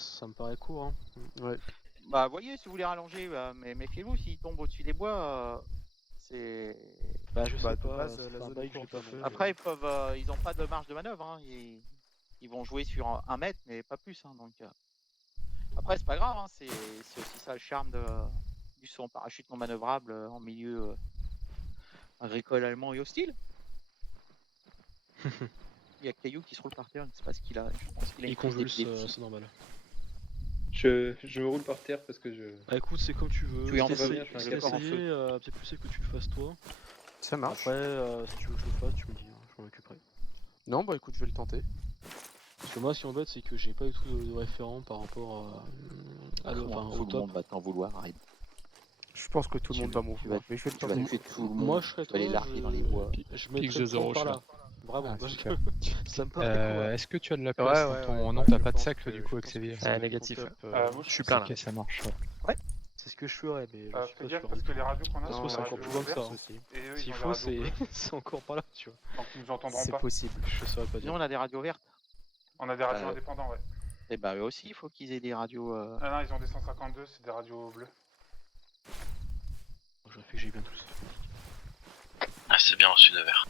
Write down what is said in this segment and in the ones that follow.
Ça me paraît court, hein. Ouais. Bah voyez, si vous voulez rallonger, mais méfiez-vous, s'ils tombent au-dessus des bois, c'est... Bah je sais Bah, de pas, base, ça la fait un zone bail est que je l'ai courte, pas donc, fait. Après, ils ont pas de marge de manœuvre, hein. Ils vont jouer sur 1 mètre, mais pas plus, hein, donc... Après, c'est pas grave, hein. C'est aussi ça le charme du saut en parachute non manœuvrable en milieu agricole allemand et hostile. Il y a Caillou qui se roule par terre, je sais pas ce qu'il a, je pense qu'il a Il une crise convulse, d'épilepsie. c'est normal. Je me roule par terre parce que je... Bah écoute, c'est comme tu veux. Tu es en Je feu, vais je suis essayer, d'accord en feu. peut-être plus safe que tu le fasses toi. Ça marche. Après, si tu veux que je le fasse, tu me dis, hein, je m'en occuperai. Non, bah écoute, je vais le tenter. Parce que moi, ce qui m'embête, c'est que j'ai pas du tout de référent par rapport à Tout au le top. monde va t'en vouloir, arrête. Je pense que tout le Tu- monde va tu m'ouvrir. vas- Mais je vais le Tu vas tenter. tuer tout le monde. Moi, je serais tu vas les toi, larguer dans les bois. je mettrais Pique le 0 camp par je là. Vraiment, Ah, parce super. que ça me paraît court. Est-ce que tu as de la place dans ton... Non, ouais, t'as je pas de pense sac que- du coup je avec pense ces que billes. je vais négatif. mettre mon top, Moi, Je suis plein là. Ok, ça marche. Ouais. C'est ce que je ferais, mais je suis pas Fais gaffe sûr. parce que les radios qu'on a, Ça se sont trouve, des c'est encore radios plus loin que ça. ouvertes, Hein. et eux, S'il ils ont faut, des radios bleues, c'est encore pas là, tu vois. donc ils nous entendront C'est pas. possible. Je saurais pas Nous, dire. on a des radios vertes. On a des radios indépendants, ouais. Et bah eux aussi, il faut qu'ils aient des radios... Ah non, ils ont des 152, c'est des radios bleues. Je vérifie que j'ai bien tout ça. Ah, c'est bien reçu de verre.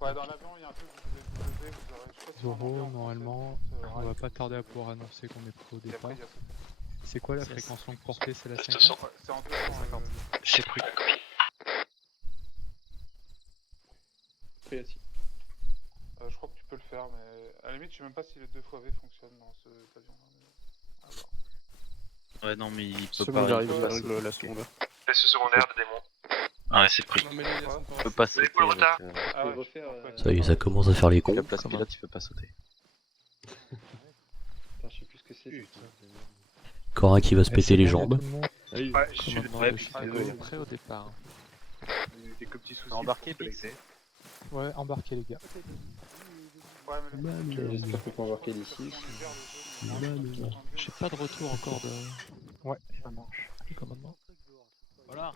Ouais, dans l'avion, il y a un truc que vous pouvez lever, vous aurez... Je sais pas si en anglais, Zoro, en français, normalement, on va pas tarder à pouvoir annoncer qu'on est prêt au Et après, départ. il y a sauté. C'est quoi la C'est- fréquence longue portée? C'est la Reste 50? Ouais, c'est en 250. C'est pris. Prêt assis. Je crois que tu peux le faire, mais à la limite, je sais même pas si le 2xV fonctionne dans cet avion. À voir. Ouais, non, mais il peut C'est pas. bon, j'arrive, il peut pas j'arrive sauter. la seconde. Laisse secondaire de démon. Ouais, c'est pris. Non, mais les sont Il peut pas sauter. pour le avec, retard. Ah peux ouais, refaire, en fait. Ça y est, ça commence à faire les cons. la place pilote, il peut pas sauter. Putain, je sais plus ce que c'est. Encore un qui va se péter les jambes. Ouais, je suis Prêt au départ. des petits soucis. Embarqué, Pix. Ouais, embarquez les gars. Ouais, mais le... J'espère qu'on peut embarquer d'ici. J'ai pas de retour encore de. Ouais. Ça marche. Du commandement. Voilà.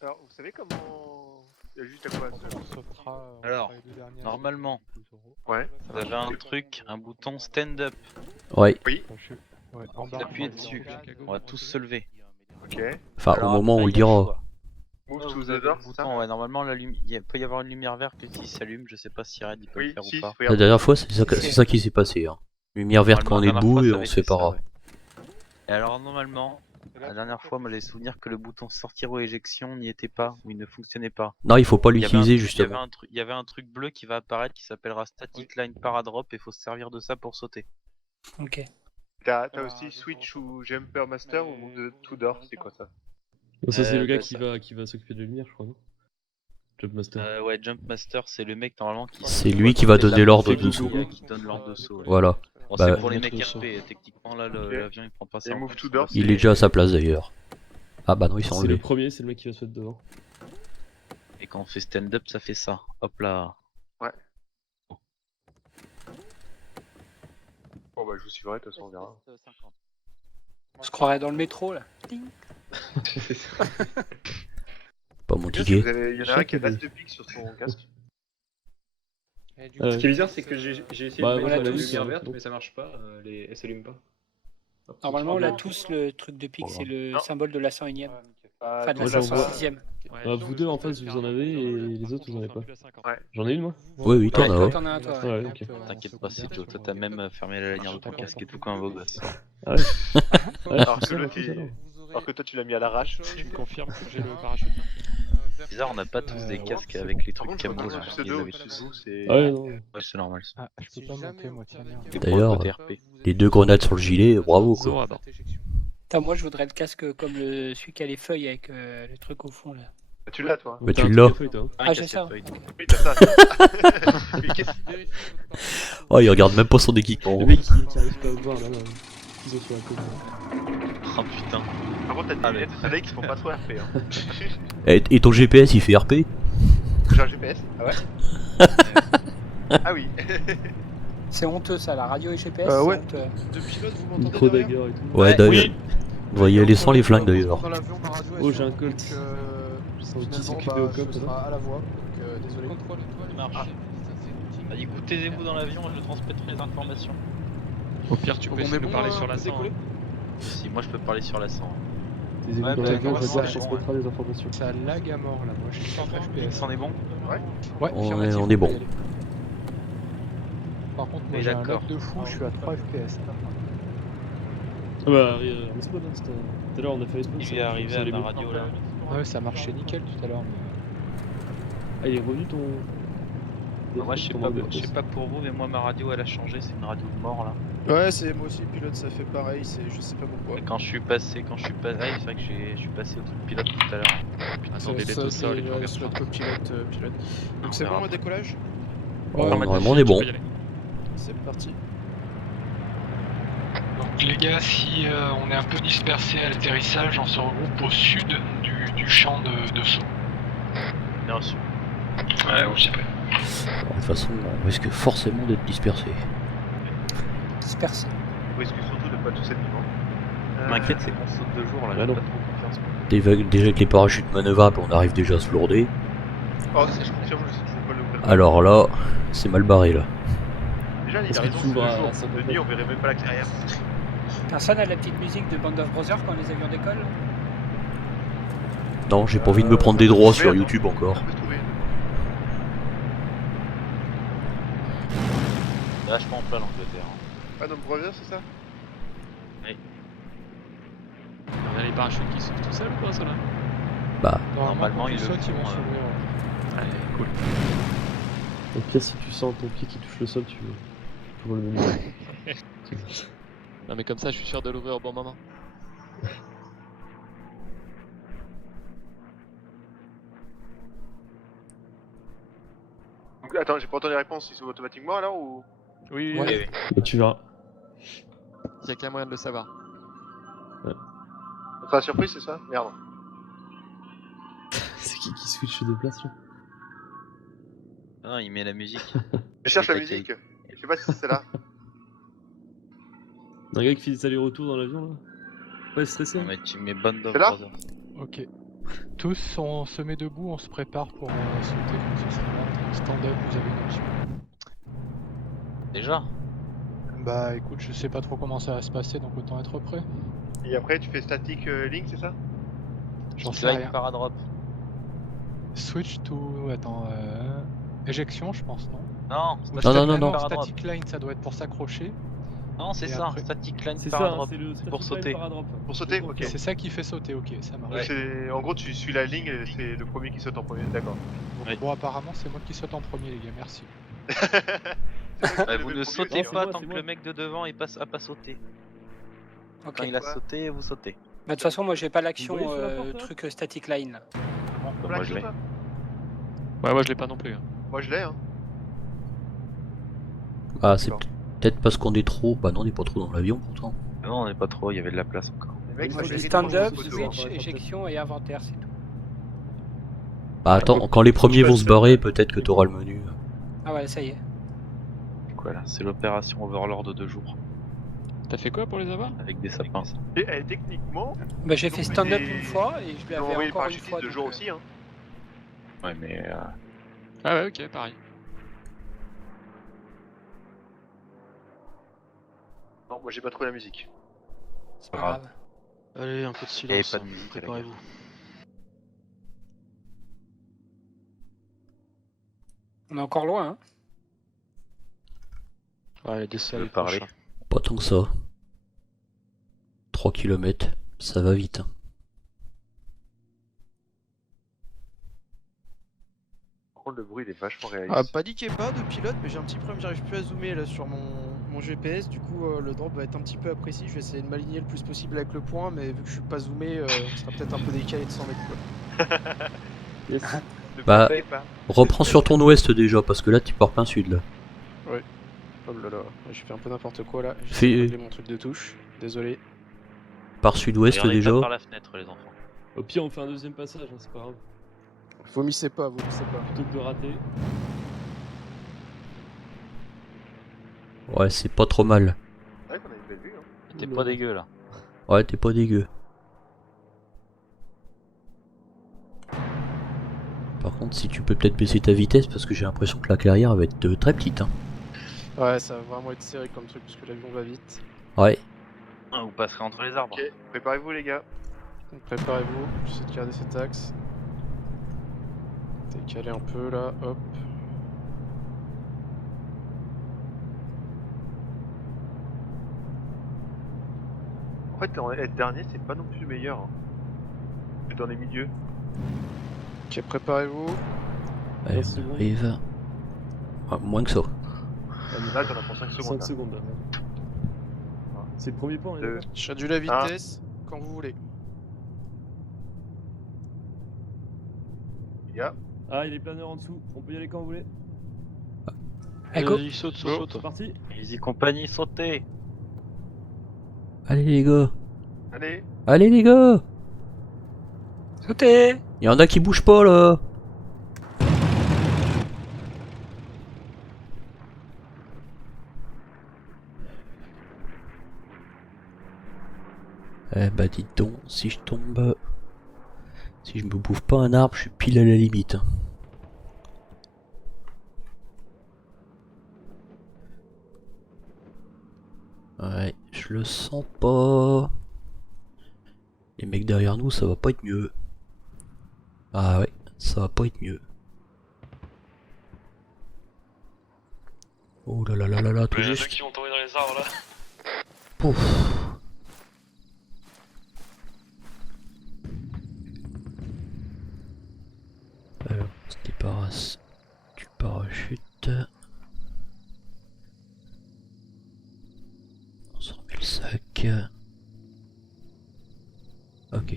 Alors, vous savez comment... Il y a juste à quoi Alors, normalement, Ouais. vous avez un truc, un bouton stand-up. Ouais, Ouais, Vous appuyez dessus. On va tous se lever. Ok. enfin Alors au moment après, où il il y a le dira. choix. Move Vous to the avez door, le c'est ça? bouton, ouais, normalement il peut y avoir une lumière verte qui s'allume, je sais pas si Red il peut le Oui, faire si, ou pas. La regarde. dernière fois, c'est ça qui s'est passé. Hein. Lumière verte quand on est Normalement, debout la et dernière on fois, se ça avait fait ça, sépare. ouais. Et alors normalement, la dernière fois, moi j'ai souvenir que le bouton sortir ou éjection n'y était pas, ou il ne fonctionnait pas. Non, il faut pas Il y avait l'utiliser un- justement. Il y avait un truc bleu qui va apparaître qui s'appellera Static Line Paradrop et faut se servir de ça pour sauter. Ok. T'as aussi Switch ou Jumper Master ou Move to door, c'est quoi ça? Ça, c'est le gars bah, qui va s'occuper de la lumière, je crois, non? Jumpmaster. Ouais, Jump Master, c'est le mec normalement qui. C'est lui qui va donner l'ordre C'est de Google saut. qui donne l'ordre de saut. Ouais. Voilà. Bon, Bah, c'est pour les mecs maître de RP, techniquement là Ok. l'avion il prend pas ça. Et en Move compte, to c'est door, pas- Il est déjà à sa place d'ailleurs. Ah bah non, il s'est C'est le enlevé. premier, c'est le mec qui va se mettre devant. Et quand on fait stand-up, ça fait ça. Hop là. Bon bah je vous suivrai, de toute façon on verra. On se croirait dans le métro là. Pas mon ticket. Il y en a un qui a base de pique sur son casque. Euh, Ce qui est bizarre, c'est que j'ai essayé Bah, de voilà, mettre la tous, lumière ouais, verte, bon. mais ça marche pas, elle s'allume pas. Normalement, on a tous le truc de pique, c'est le symbole de la 101ème. Enfin, de la Moi, j'en vois. 106ème. Vous deux en face, vous en avez et les autres, vous en avez pas. Ouais. J'en ai une, moi? Oui, oui, t'en as. Toi, Ouais. t'en as un, toi. Ouais, ok. T'inquiète pas, c'est Joe. Toi t'as même fermé la lanière de ton casque et tout comme un beau gosse. Ah ouais. Ouais, Alors je que suis l'autre, seul, il- Alors que toi tu l'as mis à l'arrache. Tu me confirmes que j'ai le parachute? Bizarre, on n'a pas tous des casques avec les Par trucs contre, camo quand là. on se Ils pseudo avaient au-dessus de tous. vous, c'est... Ouais, non. Ouais, c'est normal ça. Ah, je peux pas monter, moi, tiens, merde. Et pour D'ailleurs, le côté RP. Les deux grenades sur le gilet, bravo Zoro quoi. à bord. Putain, moi, je voudrais le casque comme celui qui a les feuilles avec le truc au fond là. Tu l'as toi. Bah T'as tu un l'as. truc à feuille, toi, hein. Ah, j'ai ça. Oui, t'as ça. Mais qu'est-ce Oh, il regarde même pas son équipement. Le mec qui arrive pas à voir là, ils ont sur la côte. Oh putain. Par contre, t'as des Ah, mais- lunettes de soleil qui se font pas trop RP. Hein. Et ton GPS il fait RP? J'ai un GPS. Ah ouais. Ah oui. C'est honteux ça, la radio et GPS, ouais. c'est honteux. De pilote, vous m'entendez Micro derrière dagger et tout. Ouais, d'ailleurs. Oui. On va y aller sans les flingues d'ailleurs. Dans l'avion, ma radio, elle Oh, j'ai sonne, un Colt. donc, Sans petit finalement, CQB bah, au cop, ce là. sera à la voix, donc désolé. Contrôle étoile marche. Du coup, taisez-vous dans l'avion et je transmettrai les informations. Au pire, tu peux On est essayer de bon, parler sur la décoller Si, moi je peux parler sur la 100. Tes écoutes Ouais, dans bah, l'avion, on va d'accord, voir, c'est je bon, transmettra les informations. Ça lag à mort là, moi je suis 100 FPS. C'en est bon Ouais, On affirmatif, est bon. peut y aller. Par contre, moi Oui, j'ai un d'accord. lag de fou, je suis à 3 FPS. Ah bah, respawn, hein, tout à l'heure on a fait respawn. Il est arrivé à ma radio là. Ouais, ça marchait nickel tout à l'heure. Ah, il est revenu ton. Moi je sais ton pas, mode de je sais pas pour vous, mais moi ma radio elle a changé, c'est une radio de mort là. Ouais, c'est moi aussi, pilote, ça fait pareil, je sais pas pourquoi. Et quand je suis passé, ah, c'est vrai que je suis passé au truc pilote tout à l'heure. Putain, des lettres au sol et tout. regarde ça. copilote, pilote. Donc c'est verra bon, pas. décollage Oh, Pas mal de normalement on filles, est tu bon. peux y aller. C'est parti. Donc les gars, si on est un peu dispersé à l'atterrissage, on se regroupe au sud du champ de saut. Bien reçu. Ouais, je sais pas. Alors, de toute façon, on risque forcément d'être dispersés. Dispersé. On risque surtout de pas tous être vivants. Je m'inquiète, c'est qu'on saute 2 jours là, Ah j'ai non. pas trop confiance. Déjà que les parachutes manœuvrables, on arrive déjà à se lourder. Oh, ça, je confirme, je sais pas l'ouvrir. Alors là, c'est mal barré là. Déjà, il Est-ce a que raison, tu c'est ouvres le à jour. 50 De nuit, on verrait même pas la carrière. Personne a la petite musique de Band of Brothers quand les avions décollent? Non, j'ai pas envie de me prendre des droits sur YouTube encore. On peut trouver une. Vachement plat l'Angleterre. Hein. Ah, donc Brothers, c'est ça? On a les parachutes qui s'ouvrent tout seuls ou pas, ça là Bah, Normalement, quand ils tu le sautes, ils vont font, s'ouvrir. Allez, cool. Au pire, si tu sens ton pied qui touche le sol, tu vois le menu. Non mais comme ça je suis sûr de l'ouvrir au bon moment. Donc, attends, j'ai pas entendu la réponse, ils s'ouvrent automatiquement alors ou? Oui, Ouais. Bah, tu verras. Il y a qu'un moyen de le savoir. Enfin, surprise, c'est ça? Merde. C'est qui switch de place là? Non, il met la musique. Je cherche la Ok. musique. Je sais pas si c'est là. Un gars qui fait des allers-retours dans l'avion là? Faut pas être stressé. Non, mais tu mets Band of C'est là Brothers. Ok. Tous, on se met debout, on se prépare pour sauter quand ce sera là. Stand-up, vous avez une option. Déjà Bah écoute, je sais pas trop comment ça va se passer, donc autant être prêt. Et après, tu fais static link, c'est ça? J'en sais Slide rien. paradrop. Switch to... Attends, éjection je pense, non? Non, Ou non. static- Static line, ça doit être pour s'accrocher. non, c'est Et ça, après- static line C'est ça, hein, paradrop. c'est le pour static line sauter. paradrop. Pour sauter, ok. C'est ça qui fait sauter, ok, ça marche. Donc en gros, tu suis la ligne et c'est le premier qui saute en premier, d'accord. Ouais. Bon, apparemment, c'est moi qui saute en premier, les gars, merci. Ouais, vous ne sautez c'est pas moi, tant c'est que moi. le mec de devant il passe, a pas sauté. Ok. Quand il a Quoi sauté, vous sautez. Bah, de toute façon, moi j'ai pas l'action voyez sur la porte, là truc static line là. Bah, moi je l'ai. Ouais, moi je l'ai pas non plus. hein. Moi je l'ai, hein. ah, c'est peut-être parce qu'on est trop. Bah non, on est pas trop dans l'avion pourtant. Non, on est pas trop, il y avait de la place encore. Les mecs, Moi ça j'ai mérite stand-up, de prendre une photo, switch, hein. éjection et inventaire, c'est tout. Bah attends, quand les premiers vont se barrer, peut-être que t'auras le menu. Ah ouais, ça y est. Quoi là? C'est l'opération Overlord de 2 jours. T'as fait quoi pour les avoir? Avec des sapins. Ça. Et techniquement, Bah j'ai Ils fait ont stand-up mis des- une fois et je ils l'ai ont envoyé le encore une fois. parachutiste de jour aussi, hein. Ouais, mais. Ah ouais, ok, pareil. Non, moi j'ai pas trouvé la musique. C'est pas grave. grave. Allez, un peu de Il y avait silence, pas de musique, préparez-vous. On est encore loin, hein. Ouais, Tu descends veux les parler? prochains. Pas tant que ça. 3 km, ça va vite. Hein. Par contre, le bruit il est vachement réaliste. Ah, paniquez pas de pilote, mais j'ai un petit problème, j'arrive plus à zoomer là sur mon GPS, du coup le drop va être un petit peu apprécié, je vais essayer de m'aligner le plus possible avec le point, mais vu que je suis pas zoomé, ce sera peut-être un peu décalé de 100 mètres quoi. Yes. Ne Bah, paniquez pas. reprends sur ton ouest déjà, parce que là tu pars plein sud là. Oh là là, j'ai fait un peu n'importe quoi là, j'ai Fais- essayé de régler mon truc de touche, désolé. Par sud-ouest Regardez déjà. pas par la fenêtre, les enfants. Au pire, on fait un deuxième passage, hein, c'est pas grave. Vomissez pas, vomissez pas. Plutôt que de rater. Ouais, c'est pas trop mal. C'est vrai qu'on a une belle vue. Hein. T'es pas dégueu là. Ouais, t'es pas dégueu. Par contre, si tu peux peut-être baisser ta vitesse, parce que j'ai l'impression que la clairière va être très petite. Hein. Ouais, ça va vraiment être serré comme truc parce que l'avion va vite. Ouais. Vous passerez entre les arbres. Ok, préparez-vous les gars. Donc préparez-vous, j'essaie de garder cet axe. Décaler un peu là, hop. En fait, être dernier, c'est pas non plus le meilleur. Hein. Mais dans les milieux. Ok, préparez-vous. Allez, 15 on secondes. arrive. Ouais, moins que ça. Là, t'en as pour 5 secondes. 5 là. secondes là. C'est le premier point, on est Deux. d'accord. Je réduis la vitesse quand vous voulez. Les gars, Ah, il est planeur en dessous, on peut y aller quand vous voulez. Echo. Il saute, Go. saute. C'est parti. Easy compagnie, sautez. Allez les gars. allez. Allez les gars. Sautez. Il y en a qui bougent pas là. Eh bah dites donc, si je tombe... Si je me bouffe pas un arbre, je suis pile à la limite. Hein. Ouais, je le sens pas. Les mecs derrière nous, ça va pas être mieux. Ah ouais, ça va pas être mieux. Oh là là là là là, tout Il y en a juste. qui vont tomber dans les arbres là. Pouf. Alors, on se débarrasse du parachute. On se remet le sac. Ok.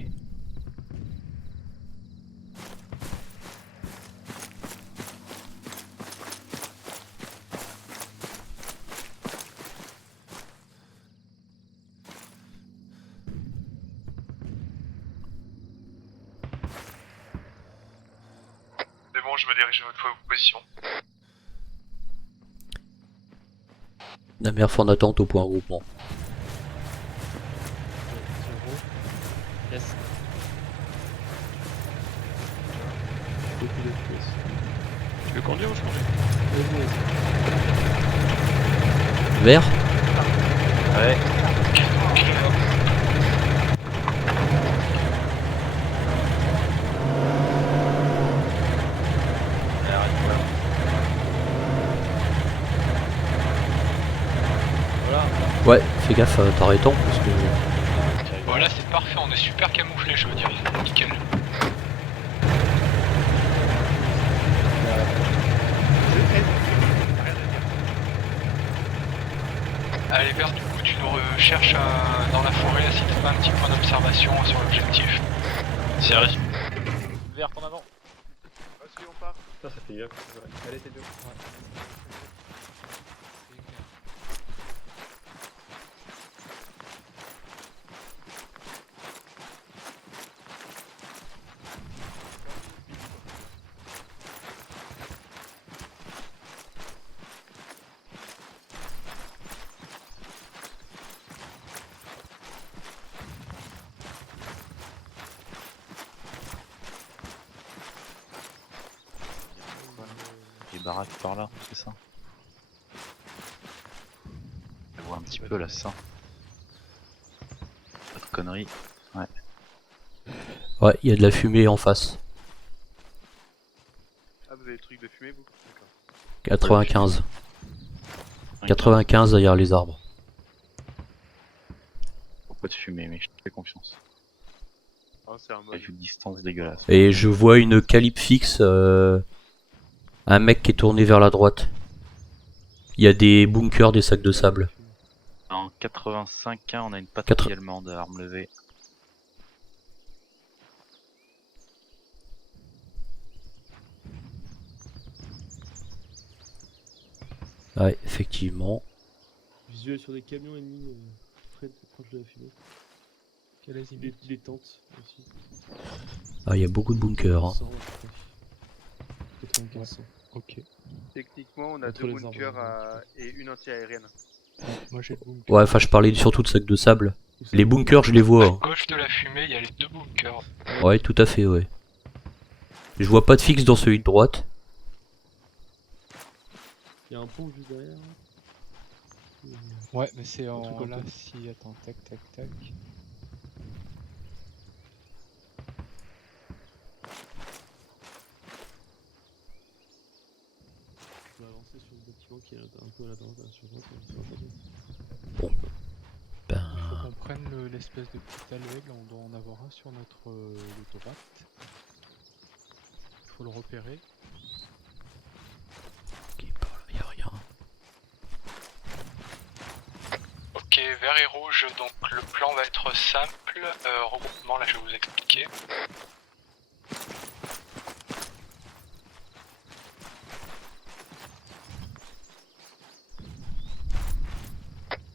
C'est bon, je me dirige à votre position. Namer en attente au point regroupement. Yes. Tu veux conduire ou je conduis? Vert. Ouais. Ouais, fais gaffe à t'arrêtant parce que... Voilà, c'est parfait, on est super camouflé, je veux dire. Nickel. Allez, Vert, du coup, tu nous recherches dans la forêt, si t'as pas un petit point d'observation sur l'objectif. Sérieux. Vert en avant. Vas-y, on part. Ça fait gaffe. Allez, t'es deux. Les baraques par là, c'est ça. Je vois un petit peu là, ça. Pas de conneries. Ouais. Ouais, il y a de la fumée en face. Ah, vous avez des trucs de fumée, vous? D'accord. 95. 95 derrière les arbres. Pourquoi de fumer, mais je te fais confiance. Ah, c'est un T'as mode. vu une distance dégueulasse. Et je vois une calibre fixe. Un mec qui est tourné vers la droite. Il y a des bunkers, des sacs de sable. En 85, on a une patrouille Quatre- allemande à armes levées. Ouais, effectivement. Visuel sur des camions ennemis très proche de la fumée. Des tentes aussi. Ah, il y a beaucoup de bunkers. Hein. 100, 95. Ok. Techniquement, on a Entre 2 les bunkers arbres, et une anti-aérienne. Moi j'ai le bunker. Ouais, enfin, je parlais surtout de sacs de sable. Les bunkers, je les vois. À hein. gauche de la fumée, il y a les 2 bunkers. Ouais, tout à fait, ouais. Je vois pas de fixe dans celui de droite. Il y a un pont juste derrière. Ouais, mais c'est Un en truc en là pont. si attends tac tac tac. Je vais avancer sur le bâtiment qui est un peu là-dedans, là, sur droite, sur la photo. Bon. Il faut Ben. qu'on prenne l'espèce de petit alvègle, on doit en avoir un sur notre droite. Il faut le repérer. Ok, par là, y'a rien. Ok, vert et rouge, donc le plan va être simple. Regroupement, là je vais vous expliquer.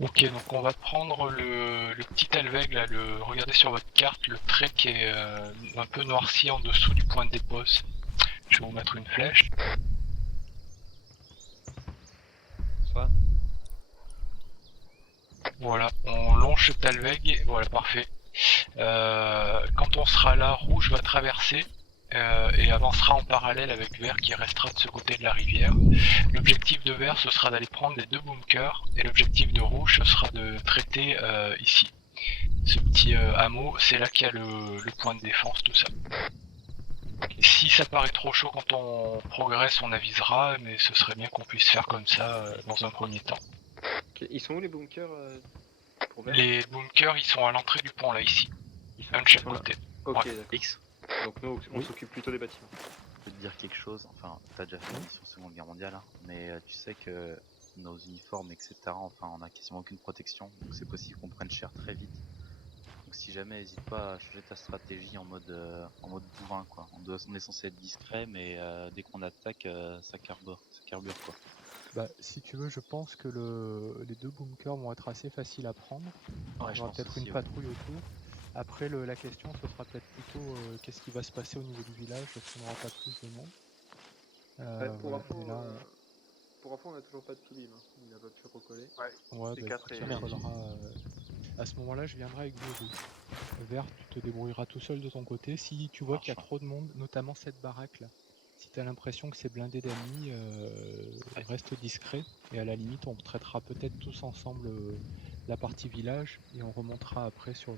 Ok, donc on va prendre le petit alvègle, là, regardez sur votre carte, le trait qui est un peu noirci en dessous du point de dépose. Je vais vous mettre une flèche. Voilà, on longe cet alvègle, voilà, parfait. Quand on sera là, rouge va traverser et avancera en parallèle avec vert qui restera de ce côté de la rivière. L'objectif de vert, ce sera d'aller prendre les 2 bunkers et l'objectif de rouge, ce sera de traiter ici. Ce petit hameau, c'est là qu'il y a le point de défense, tout ça. Si ça paraît trop chaud quand on progresse, on avisera, mais ce serait bien qu'on puisse faire comme ça dans un premier temps. Okay. Ils sont où les bunkers pour vert? Les bunkers, ils sont à l'entrée du pont, là, ici. Un de chaque côté. Ok, Ouais. d'accord. X, Donc nous, on s'occupe plutôt des bâtiments. je peux te dire quelque chose, enfin, t'as déjà fait une mission Seconde Guerre mondiale, hein, mais tu sais que nos uniformes, etc., enfin, on a quasiment aucune protection, donc c'est possible qu'on prenne cher très vite. Donc si jamais, n'hésite pas à changer ta stratégie en mode bourrin, quoi. On est censé être discret, mais dès qu'on attaque, ça carbure, quoi. Bah si tu veux, je pense que les 2 bunkers vont être assez faciles à prendre. Ouais, Il je y aura pense peut-être aussi, une ouais. patrouille autour. Après la question ce sera peut-être plutôt qu'est-ce qui va se passer au niveau du village parce qu'on n'aura pas plus de monde. Pour, Voilà, info, mais là, pour info, on a toujours pas de Philippe, hein. Il n'a pas pu recoller. ouais, c'est bah, 4 écoute, et... il recollera, à ce moment-là, je viendrai avec vous. Vert, tu te débrouilleras tout seul de ton côté. Si tu vois qu'il y a trop de monde, notamment cette baraque là, si tu as l'impression que c'est blindé d'amis, reste discret. Et à la limite, on traitera peut-être tous ensemble la partie village et on remontera après sur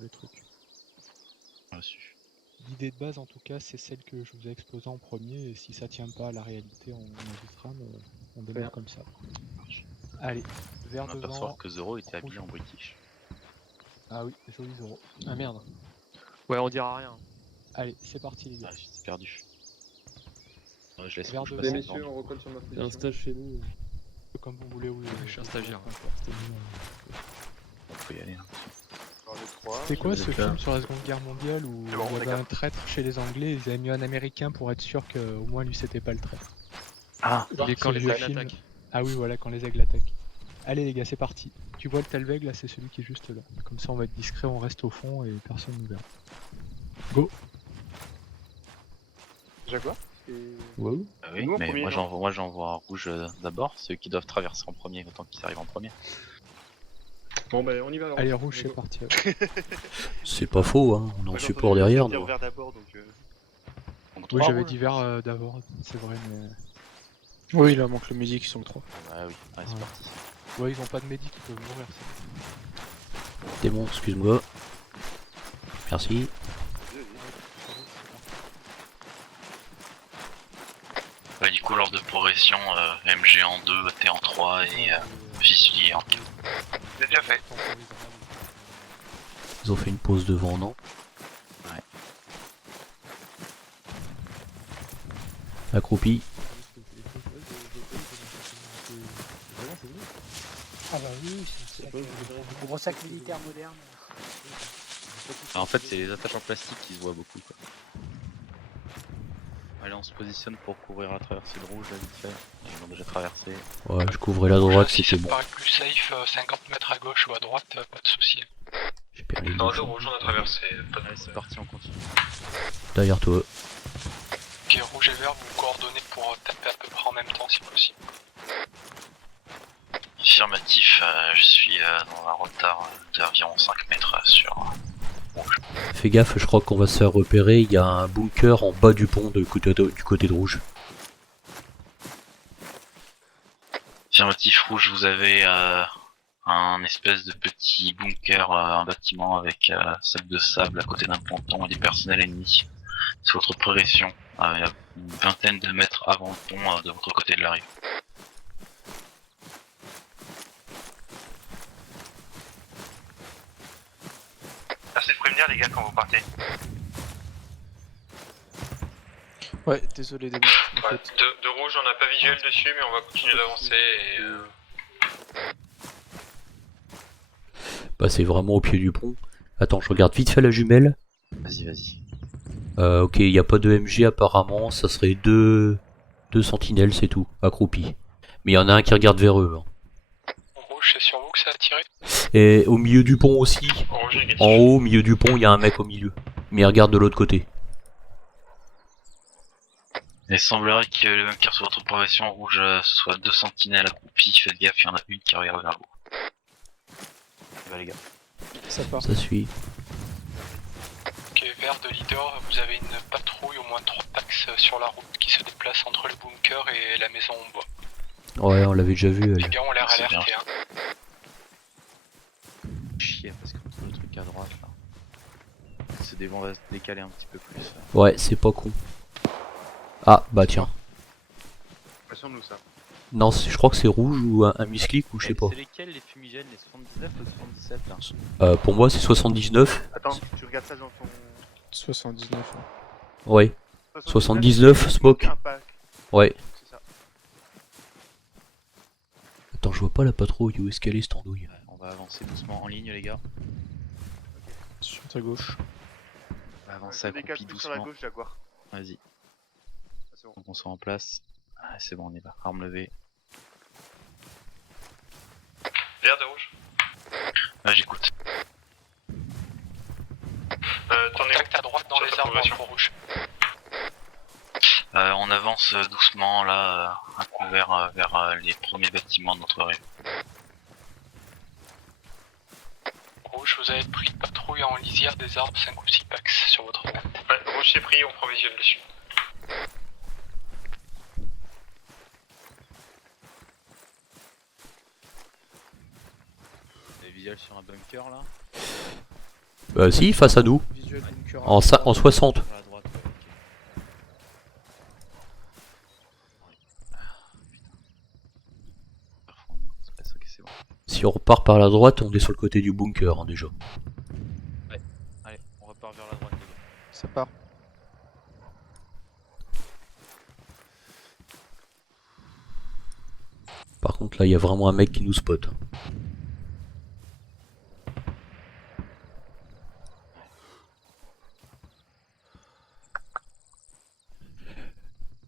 les trucs. Reçu. L'idée de base, en tout cas, c'est celle que je vous ai exposée en premier. Et si ça tient pas à la réalité, on ajustera, mais on démarre comme ça. Allez, vers On devant. aperçoit que Zoro était habillé en British. Ah oui, joli Zoro. Ah merde. Ouais, on dira rien. Allez, c'est parti les gars. Ah, j'étais perdu. Ouais, je laisse Vers rouge devant. passer Les devant. messieurs, on recolle sur ma Il y a un position. stage chez nous. Comme vous voulez, oui. Je suis un stagiaire. On peut y aller. Hein. C'est quoi ce Vous êtes film là. sur la Seconde Guerre mondiale où C'est bon, il y on est avait un quatre. traître chez les Anglais, ils avaient mis un Américain pour être sûr qu'au moins lui c'était pas le traître. Ah, Et quand Ce les vieux aigles film. attaquent. Ah oui, voilà, quand les aigles attaquent. Allez les gars, c'est parti. Tu vois le Talveg là, c'est celui qui est juste là. Comme ça on va être discret, on reste au fond et personne nous verra. Go. Jaguar Ouais. bah oui, Nous, en mais premier, moi non j'envoie rouge d'abord, ceux qui doivent traverser en premier, autant qu'ils arrivent en premier. Bon, bah on y va. Allez rouge, c'est parti. C'est pas faux, hein. On est en Moi, j'ai support entendu derrière, dire nous. vert d'abord, donc... Donc, Oui, trois j'avais rouges. dit vert d'abord, c'est vrai, mais. Oui, là manque le musique, ils sont 3. Bah oui, allez, c'est Ouais. parti. Ouais, ils ont pas de médic, ils peuvent mourir. ça. Démon, excuse-moi. Merci. Bah, du coup, lors de progression, MG en 2, T en 3 et Fusilier en 4. C'est déjà fait. Ils ont fait une pause devant, non? Ouais. Accroupi. Ah bah oui, c'est un gros sac militaire moderne. En fait, c'est les attaches en plastique qui se voient beaucoup, quoi. Allez, on se positionne pour couvrir la traversée de rouge, là, vite fait. Ils ont déjà traversé. Ouais, je couvrais la droite, Si ça c'était te bon. paraît plus safe, 50 mètres à gauche ou à droite, pas de soucis. J'ai perdu le Non, bouchon. rouge, on a traversé. Allez, c'est parti, on continue. Derrière toi. Ok, rouge et vert, vous vous coordonnez pour taper à peu près en même temps si possible. Affirmatif, je suis dans un retard d'environ 5 mètres sur rouge. Fais gaffe, je crois qu'on va se faire repérer. Il y a un bunker en bas du pont du côté de rouge. Affirmatif rouge, vous avez un espèce de petit bunker, un bâtiment avec sac de sable à côté d'un ponton et des personnels ennemis. C'est votre progression, il y a une vingtaine de mètres avant le pont de votre côté de la rive. Merci de prévenir les gars quand vous partez. Ouais, désolé Demi. En fait. De rouge, on n'a pas visuel dessus, mais on va continuer d'avancer et... Bah c'est vraiment au pied du pont. Attends, je regarde vite fait la jumelle. Vas-y. Ok, il n'y a pas de MG apparemment, ça serait deux sentinelles, c'est tout, accroupis. Mais il y en a un qui regarde vers eux. Rouge, c'est sur vous que ça a tiré? Et au milieu du pont aussi. Rouge, En haut, au milieu du pont, il y a un mec au milieu. Mais il regarde de l'autre côté. Il semblerait que le bunker sur votre progression rouge soit 2 sentinelles accroupies. Faites gaffe, il y en a une qui regarde vers vous. Bah les gars. Ça part. Ça suit. Ok, vert de leader, vous avez une patrouille, au moins 3 packs sur la route qui se déplacent entre le bunker et la maison en bois. Ouais, on l'avait déjà vu. Les gars ont l'air C'est alertés. Hein. Chier parce que le truc à droite là. Ce démon va se décaler un petit peu plus. Ouais, c'est pas con. Ah, bah tiens. Passons-nous ça. Non, je crois que c'est rouge ou un misclick ou je sais pas. C'est lesquels les fumigènes, les 79 ou 77 là? Pour moi, c'est 79. Attends, tu regardes ça dans ton... 79. Ouais. 79, smoke. Ouais. C'est ça. Attends, je vois pas la patrouille, où est-ce qu'elle est cette andouille? On va avancer doucement en ligne les gars. Sur ta gauche. On va avancer accroupi doucement. Sur la gauche, Jaguar. Vas-y. Ah, c'est bon. Donc on soit en place. Ah, c'est bon, on est là. Arme levée. Vert de rouge. Ah, j'écoute. T'en es où à droite dans les arbres en rouge? On avance doucement là, à couvert vers les premiers bâtiments de notre rive. Rouge, vous avez pris patrouille en lisière des arbres 5 ou 6 packs sur votre route. Ouais, rouge c'est pris, on prend visuel dessus. Vous avez visuel sur un bunker là? Bah si, face à nous. Visuel bunker. En 60. Sur la droite, ouais, ok. C'est bon. Si on repart par la droite, on est sur le côté du bunker hein, déjà. Ouais, allez, on repart vers la droite les gars. Ça part. Par contre là, il y a vraiment un mec qui nous spot.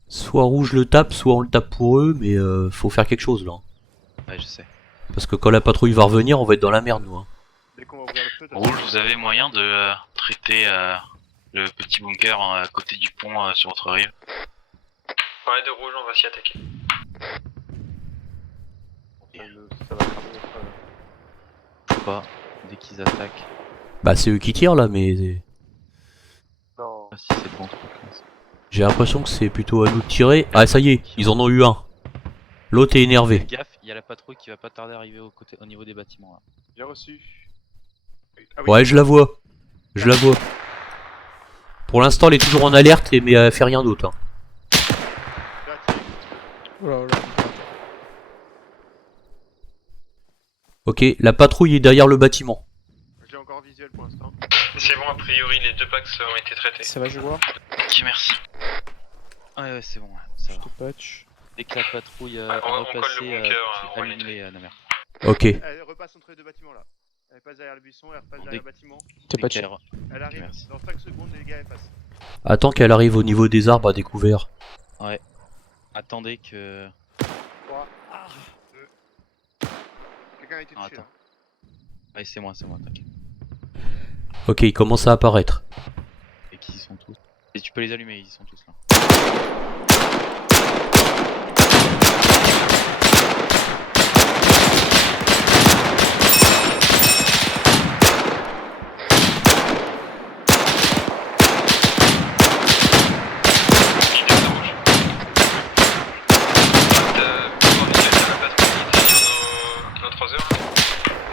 Soit rouge le tape, soit on le tape pour eux, mais faut faire quelque chose là. Ouais, je sais. Parce que quand la patrouille va revenir, on va être dans la merde nous. Hein. Dès qu'on va ouvrir le feu, Rouge, vous avez moyen de traiter le petit bunker à côté du pont sur votre rive? Ouais, de rouge, on va s'y attaquer. ça va cramer notre... Pas, dès qu'ils attaquent. Bah c'est eux qui tirent là, mais... Non. Ah, si c'est le bon truc. J'ai l'impression que c'est plutôt à nous de tirer. Ah ça y est, ils en ont eu un. L'autre est énervé. Faites gaffe, il y a la patrouille qui va pas tarder à arriver au niveau des bâtiments là. Bien reçu. Ah oui. Ouais, je la vois. Je la vois. Pour l'instant, elle est toujours en alerte, mais elle fait rien d'autre. Hein. Oh là, oh là. Ok, la patrouille est derrière le bâtiment. J'ai encore visuel pour l'instant. C'est bon, a priori, les 2 packs ont été traités. Ça va, je vois. Ok, merci. Ouais, c'est bon, ça Je va. te patch. Dès que la patrouille on a colle le repassé, bunker, on allumez-les, Namer. Ok. Elle repasse entre les deux bâtiments là. Elle passe derrière le buisson, elle repasse derrière le bâtiment. T'es patché. Elle arrive, merci. dans 5 secondes les gars elle passe. Attends qu'elle arrive au niveau des arbres à découvert. Ouais. Attendez que... 3, 2... Quelqu'un a été touché là. Ouais, c'est moi, t'inquiète. Ok, ils commencent à apparaître. Et qu'ils y sont tous. Et tu peux les allumer, ils y sont tous là.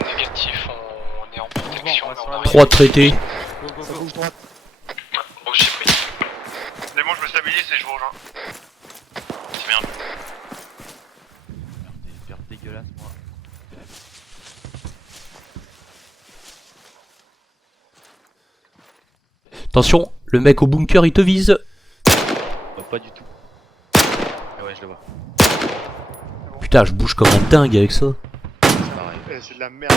Négatif, on est en protection. 3 traités. Ça bouge droite. Bon, j'ai pris. C'est bon, je me stabilise et je vous rejoins. C'est bien. Des pertes dégueulasses, moi. Attention, le mec au bunker il te vise. Pas du tout. Ah ouais, je le vois. Putain, je bouge comme un dingue avec ça. C'est de la merde.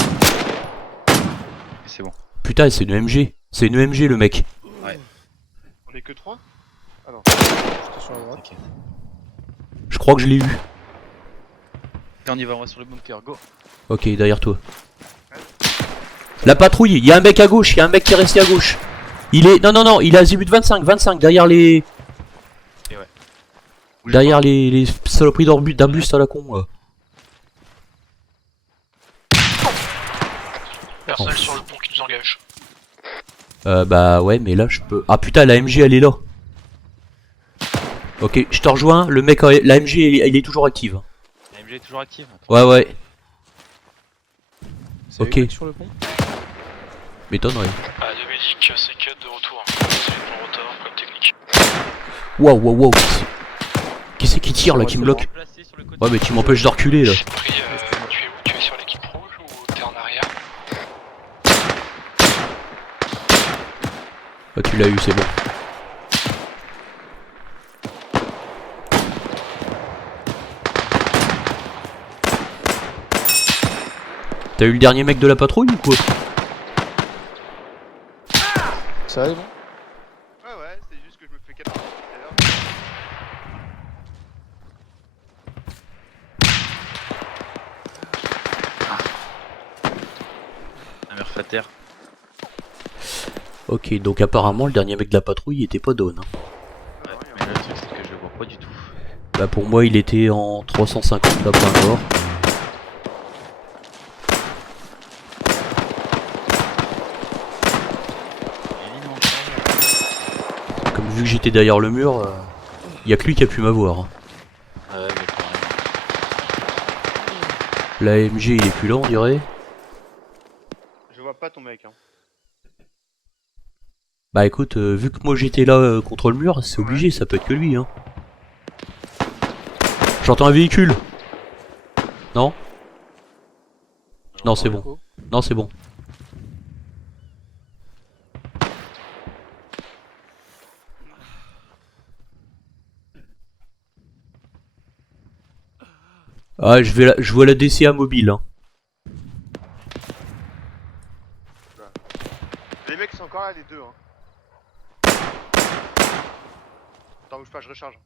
C'est bon. Putain, c'est une MG. C'est une MG le mec. Ouais. On est que 3? Ah non. J'étais sur la droite. Ok. Je crois que je l'ai eu. Et on y va, on va sur le bunker, go. Ok, derrière toi. La patrouille, il y a un mec à gauche, il y a un mec qui est resté à gauche. Il est... Non, non, non, il est à azimut 25, derrière les... Et ouais. Derrière les saloperies d'arbustes à la con. Personne Oh. sur le pont qui nous engage. Bah ouais, mais là je peux... Ah putain, la MG elle est là. Ok, je te rejoins, le mec, la MG il est toujours active. La MG est toujours active. Ouais, ouais. C'est Ok. le mec sur le pont. M'étonnerait. Ah, les médics, c'est cut de retour. C'est pour retard comme technique. Waouh, waouh, waouh. Qui c'est qui tire là, qui me bloque? Ouais, mais tu m'empêches de reculer là. Pris, tu es où? Tu es sur l'équipe rouge ou t'es en arrière? Ah, tu l'as eu, c'est bon. T'as eu le dernier mec de la patrouille ou quoi? Ça va, bon? Ouais, ouais, c'est juste que je me fais 4 tout à l'heure. La mère Fater. Ok, donc apparemment le dernier mec de la patrouille était pas down. Hein. Ouais, mais le truc c'est que je le vois pas du tout. Bah pour moi il était en 350 là point mort. Comme vu que j'étais derrière le mur, y a que lui qui a pu m'avoir. Hein. Ouais, mais quand La MG il est plus là on dirait. Je vois pas ton mec, hein. Bah écoute, vu que moi j'étais là contre le mur, c'est obligé, ça peut être que lui hein. J'entends un véhicule. Non? Non c'est bon. Non c'est bon. Ah je vois la DCA mobile hein. Les mecs sont encore là, les deux, hein. Attends, bouge pas, je recharge.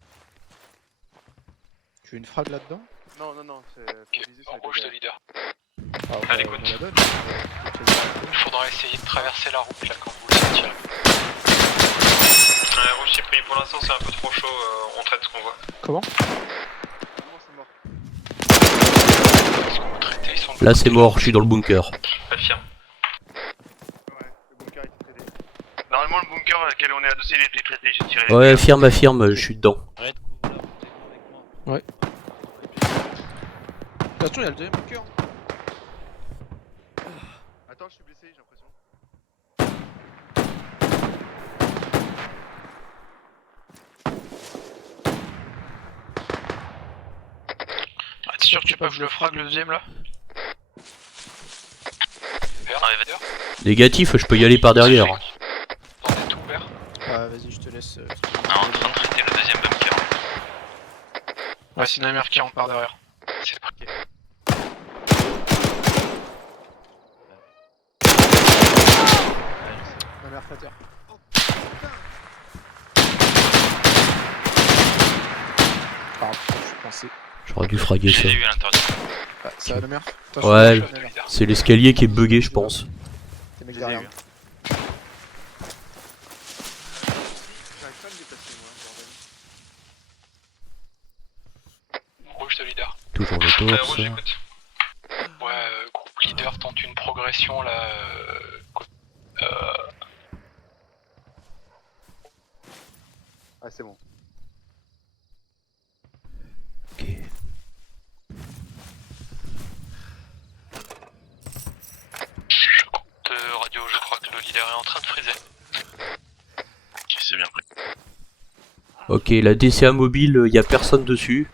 Tu veux une frag là-dedans? Non, non, non, c'est... en rouge de leader. Ah, Allez, on continue. la donne. Il faudra essayer de traverser la route là quand vous le sentirez. Rouge c'est pris, pour l'instant c'est un peu trop chaud, on traite ce qu'on voit. Comment? Là c'est mort, je suis dans le bunker. Affirme. Normalement le bunker à lequel on est adossé il était traité, j'ai tiré. Ouais affirme, je suis dedans. Ouais. Attention, il y a le deuxième bunker. Attends, je suis blessé, j'ai l'impression. Ah, t'es sûr que tu peux que je le frag le deuxième là? Négatif, je peux y aller par derrière. Ah, vas-y, je te laisse. Ah, on est en train de traiter le deuxième bunker. Ouais, c'est Namer qui rentre par derrière. C'est parti. Ma mère flatter. Pardon, je pensais. J'aurais dû fraguer ça. J'ai eu à l'intérieur. Ah, ça va, la mère? Ouais, c'est l'escalier qui est bugué je pense. T'es mec derrière. J'arrive pas à me déplacer, moi, bordel. force. Ouais, groupe leader tente une progression là. Ah, c'est bon. Ok. Radio, je crois que le leader est en train de friser. Ok, c'est bien pris. Ok, la DCA mobile, y a personne dessus.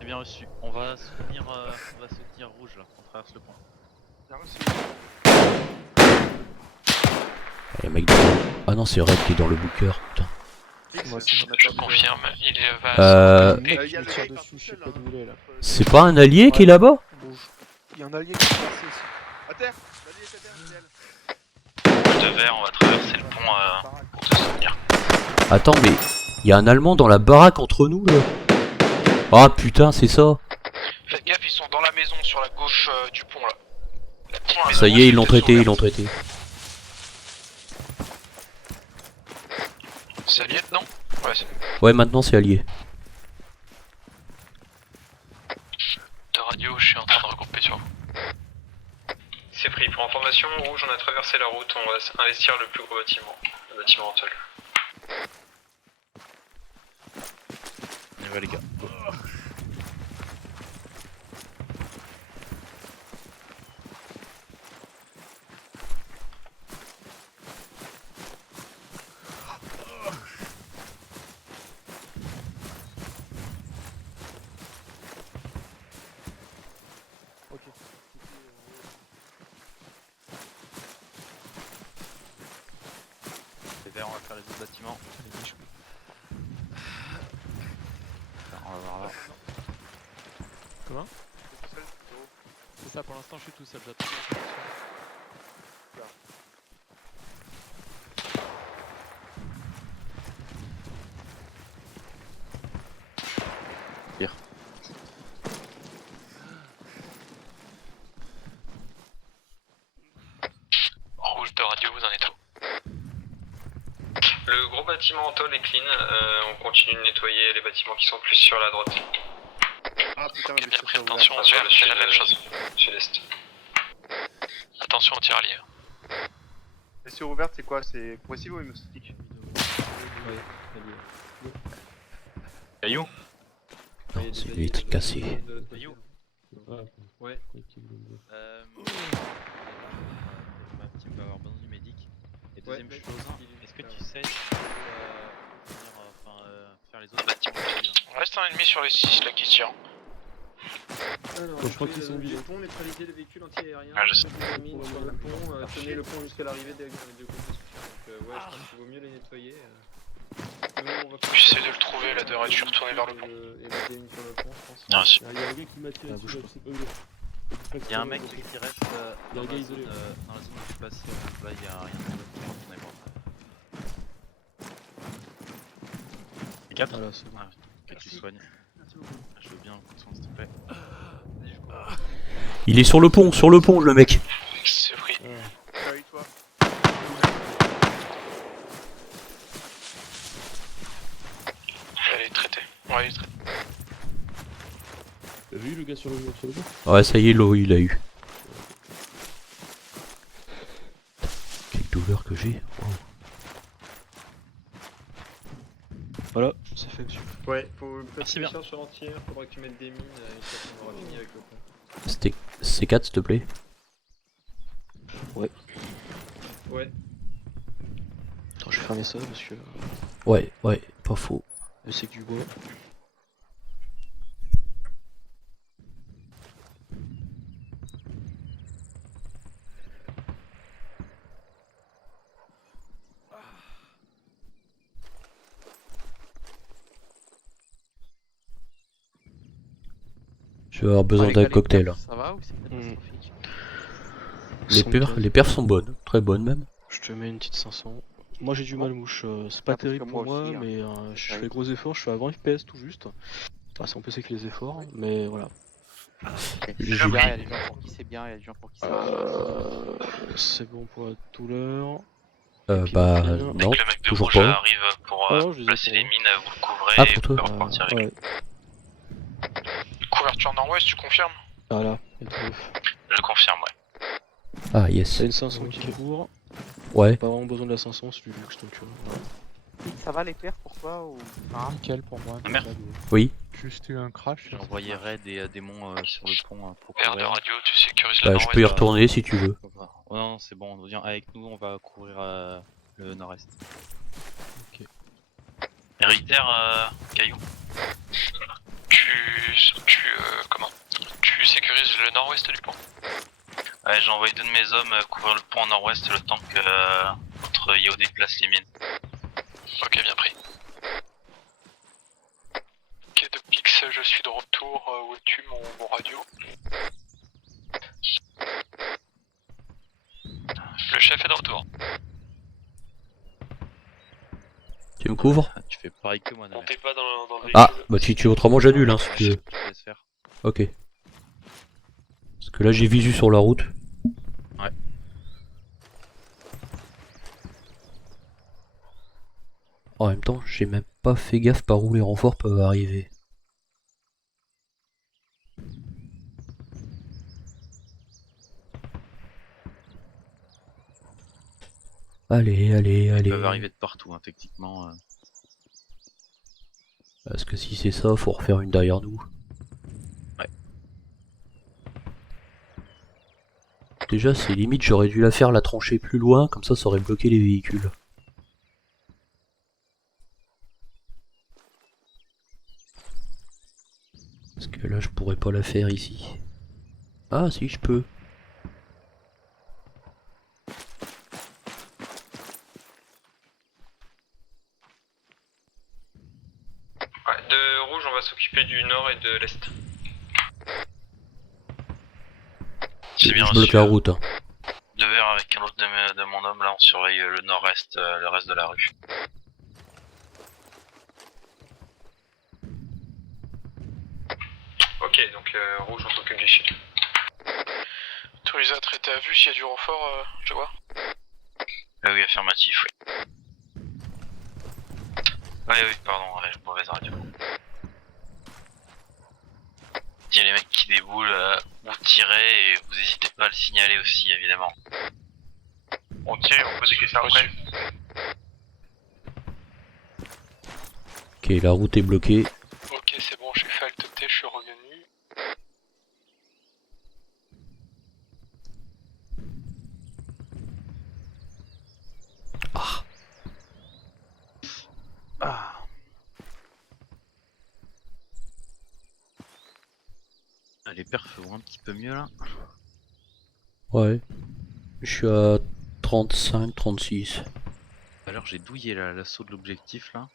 C'est bien reçu. On va soutenir rouge là, on traverse le pont. Les mecs Ah non, c'est Red qui est dans le booker, putain. Je confirme, il va C'est pas un allié qui est là-bas? Il y a un allié qui est passé aussi. À terre. L'allié est à terre, Miel. De vert, on va traverser le pont pour te soutenir. Attends, mais y a un Allemand dans la baraque entre nous là. Ah putain, c'est ça. Faites gaffe, ils sont dans la maison sur la gauche du pont là. Ça y est, ils l'ont traité, ils l'ont traité. C'est allié non? Ouais, c'est. Ouais, maintenant c'est allié. De radio, je suis en train de regrouper sur vous. C'est pris. Pour information, rouge, on a traversé la route, on va investir le plus gros bâtiment. Le bâtiment en sol. On y va les gars. Les verts, on va faire les autres bâtiments. On va voir là. Comment? C'est ça, pour l'instant je suis tout seul, j'attends l'information. Pire. Rouge de radio, vous en êtes où? Le gros bâtiment en tôle est clean, on continue de nettoyer les bâtiments qui sont plus sur la droite. Ah putain, Ok, bien pris, attention, on tire la même chose. Sud-est. Attention au tiralier. Les sur ouverte, c'est quoi? C'est compressive ou hémostatique? Caillou? Non, c'est lui qui est cassé. Caillou? Ouais. Ma team va avoir besoin du médic. Et deuxième chose, est-ce que tu sais faire les autres bâtiments aussi, là? On reste un ennemi sur les 6 là qui tire. Alors, je crois qu'ils sont les vivants. ponts, neutraliser les véhicules anti-aériens. Ah, je sais. Les mines sur le pont, tenez le pont jusqu'à l'arrivée des groupes de soutien. Donc ouais, je pense qu'il vaut mieux les nettoyer. Nous, on va J'essaie de le trouver là dehors et je suis retourné vers le pont. Et la gaine sur le pont, je pense. Bien reçu. Il y a un gars qui m'a tiré dessus. Il y a un mec qui reste Il y a un dans gars la isolé. zone où je suis passé, là il y a rien de on est mort. Les 4 Voilà, c'est bon. Que tu soignes. Je veux bien un coup de soin s'il te plaît. Il est sur le pont, le mec. C'est pris. Salut toi. Elle est traitée. Ouais, elle est traitée. T'as vu le gars sur le pont? Ouais, ça y est, l'eau, il a eu. Quelle douleur que j'ai. Wow. Voilà, c'est fait, monsieur. Ouais, faut Merci passer bien. une charge entière, faudra que tu mettes des mines et ça on aura fini avec le pont. C'était C4 s'il te plaît. Ouais. Ouais. Attends, je vais fermer ça parce que Ouais, pas faux. c'est que du bois. Je vais avoir besoin d'un cocktail. Ça va ou c'est catastrophique? Les perfs sont bonnes, très bonnes même. Je te mets une petite 500. Moi j'ai du mal mouche, c'est pas parce que terrible moi pour moi, aussi, hein. mais je Ouais. fais gros efforts, je suis à 20 FPS tout juste. C'est un peu sec les efforts, mais voilà. Il y a des gens pour qui c'est bien, il y a des gens pour qui c'est pas. C'est bon pour la douleur. Bah morphine. non, Le mec de toujours rouge pas. arrive pour Ah non, je les ai placer pas. les mines, vous le couvrez Ah, et pour vous toi. pouvez repartir avec. Ouais. Couverture nord-ouest, tu confirmes? Voilà, il y a tout. Je confirme, ouais. Ah, yes. T'as une 500 qui court. Ouais. Pas vraiment besoin de la 500 si tu luxe, donc voilà. Ça va les clairs pour toi ou... Nickel pour moi. Ah, merde. pas de- Oui. Juste eu un crash. J'ai envoyé Raid et démons sur le pont pour Air de couvrir. radio, tu sécurises le Bah, je nord-ouest. peux y retourner si tu veux. Oh non, c'est bon, viens avec nous, on va couvrir le nord-est. Ok. Réitère, Caillou. Comment? Tu sécurises le nord-ouest du pont? Ouais, j'ai envoyé 2 de mes hommes couvrir le pont en nord-ouest le temps que notre IOD place les mines. Ok, bien pris. Ok, de Pix, je suis de retour. Où es-tu, mon radio? Le chef est de retour. Tu me couvres? Tu fais pareil que moi, Montez pas dans le véhicule. Ah, bah tu autrement j'annule hein si tu veux. Je te laisse faire. Ok. Parce que là j'ai visu sur la route. Ouais. En même temps, j'ai même pas fait gaffe par où les renforts peuvent arriver. Allez, allez, allez. Ils peuvent arriver de partout, hein, techniquement. Parce que si c'est ça, faut refaire une derrière nous. Ouais. Déjà, c'est limite, j'aurais dû la faire la tranchée plus loin, comme ça aurait bloqué les véhicules. Parce que là, je pourrais pas la faire ici. Ah, si, je peux. Ouais, de rouge, on va s'occuper du nord et de l'est. C'est bien Je bloque reçu. la route. Hein. De vert avec un autre de mon homme, là on surveille le nord-est, le reste de la rue. Ok, donc rouge, on s'occupe du sud. Autorisate, était à vue s'il y a du renfort, je vois. Oui, affirmatif, oui. Oui, pardon, ouais, mauvaise radio. Il y a les mecs qui déboulent, vous tirez et vous n'hésitez pas à le signaler aussi, évidemment. On tire et on pose des questions après. Ok, la route est bloquée. Ok, c'est bon, j'ai fait Alt T, je suis revenu. Les perfs vont un petit peu mieux là. Ouais. Je suis à 35, 36. Alors j'ai douillé l'assaut de l'objectif là.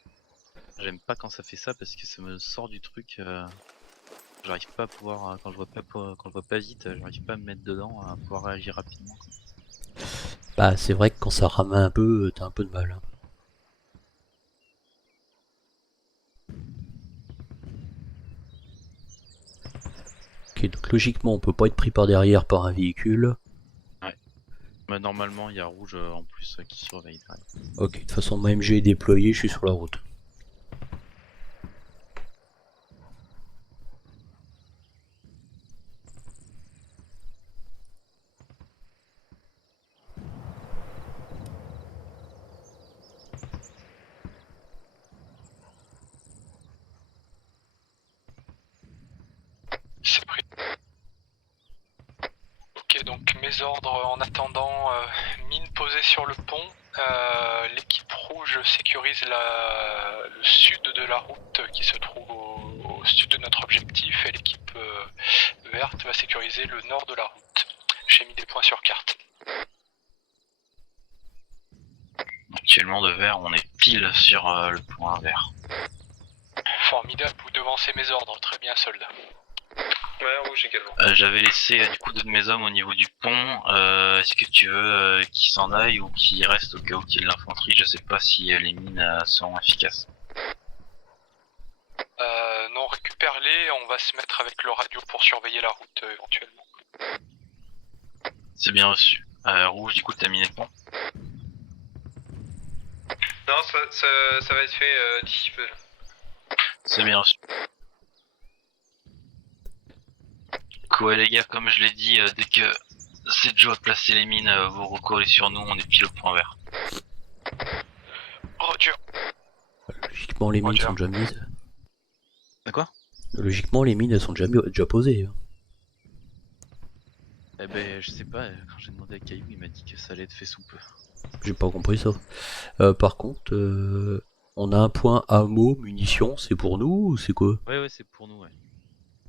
J'aime pas quand ça fait ça parce que ça me sort du truc. J'arrive pas à pouvoir, quand je vois pas vite, j'arrive pas à me mettre dedans, à pouvoir réagir rapidement. Bah, c'est vrai que quand ça rame un peu, t'as un peu de mal. Hein. Ok, donc logiquement, on peut pas être pris par derrière par un véhicule. Ouais. Bah, normalement, il y a rouge en plus qui surveille. Ok, de toute façon, ma MG est déployée, je suis sur la route. C'est pris. Ok, donc mes ordres en attendant, mine posée sur le pont. L'équipe rouge sécurise le sud de la route qui se trouve au sud de notre objectif et l'équipe verte va sécuriser le nord de la route. J'ai mis des points sur carte. Actuellement de vert, on est pile sur le point vert. Formidable, vous devancez mes ordres, très bien soldat. Ouais, rouge également. J'avais laissé du coup 2 de mes hommes au niveau du pont. Est-ce que tu veux qu'ils s'en aillent ou qu'ils restent au cas où qu'il y ait de l'infanterie? Je sais pas si les mines sont efficaces. Non, récupère-les, on va se mettre avec le radio pour surveiller la route éventuellement. C'est bien reçu. Rouge, du coup t'as miné le pont? Non, ça va être fait d'ici peu là. C'est bien reçu. Ouais les gars, comme je l'ai dit, dès que c'est Joe a placé les mines, vous recollez sur nous, on est pile au point vert. Roger. Logiquement, les mines sont déjà mises. De quoi? Logiquement, les mines elles sont déjà posées. Eh ben, je sais pas, quand j'ai demandé à Caillou, il m'a dit que ça allait être fait sous peu. J'ai pas compris ça. Par contre, on a un point ammo, munitions, c'est pour nous ou c'est quoi? Ouais, c'est pour nous, ouais.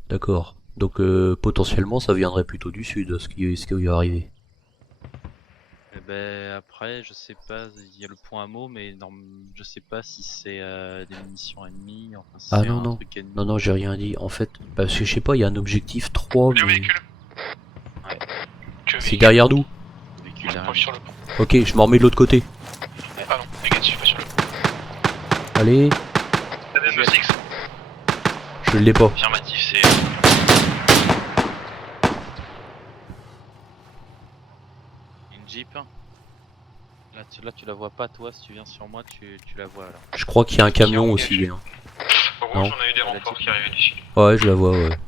D'accord. Donc potentiellement ça viendrait plutôt du sud, ce qui va arriver. Eh ben, après, je sais pas, il y a le point ammo, mais non, je sais pas si c'est des munitions ennemies, enfin si Ah c'est non, un non. truc ennemi. Non, j'ai rien dit. En fait, parce que je sais pas, il y a un objectif 3, mais... Ouais. C'est derrière nous. Véhicule derrière. Ok, je m'en remets de l'autre côté. Ah non, négatif, pas sur le pont. Allez. Je l'ai pas. Affirmatif, c'est... Une Jeep. Là, tu la vois pas, toi, si tu viens sur moi, tu la vois, là. Je crois qu'il y a un camion aussi. Hein. Rouge, Non. on a eu des renforts qui arrivaient d'ici. Ouais, je la vois, ouais.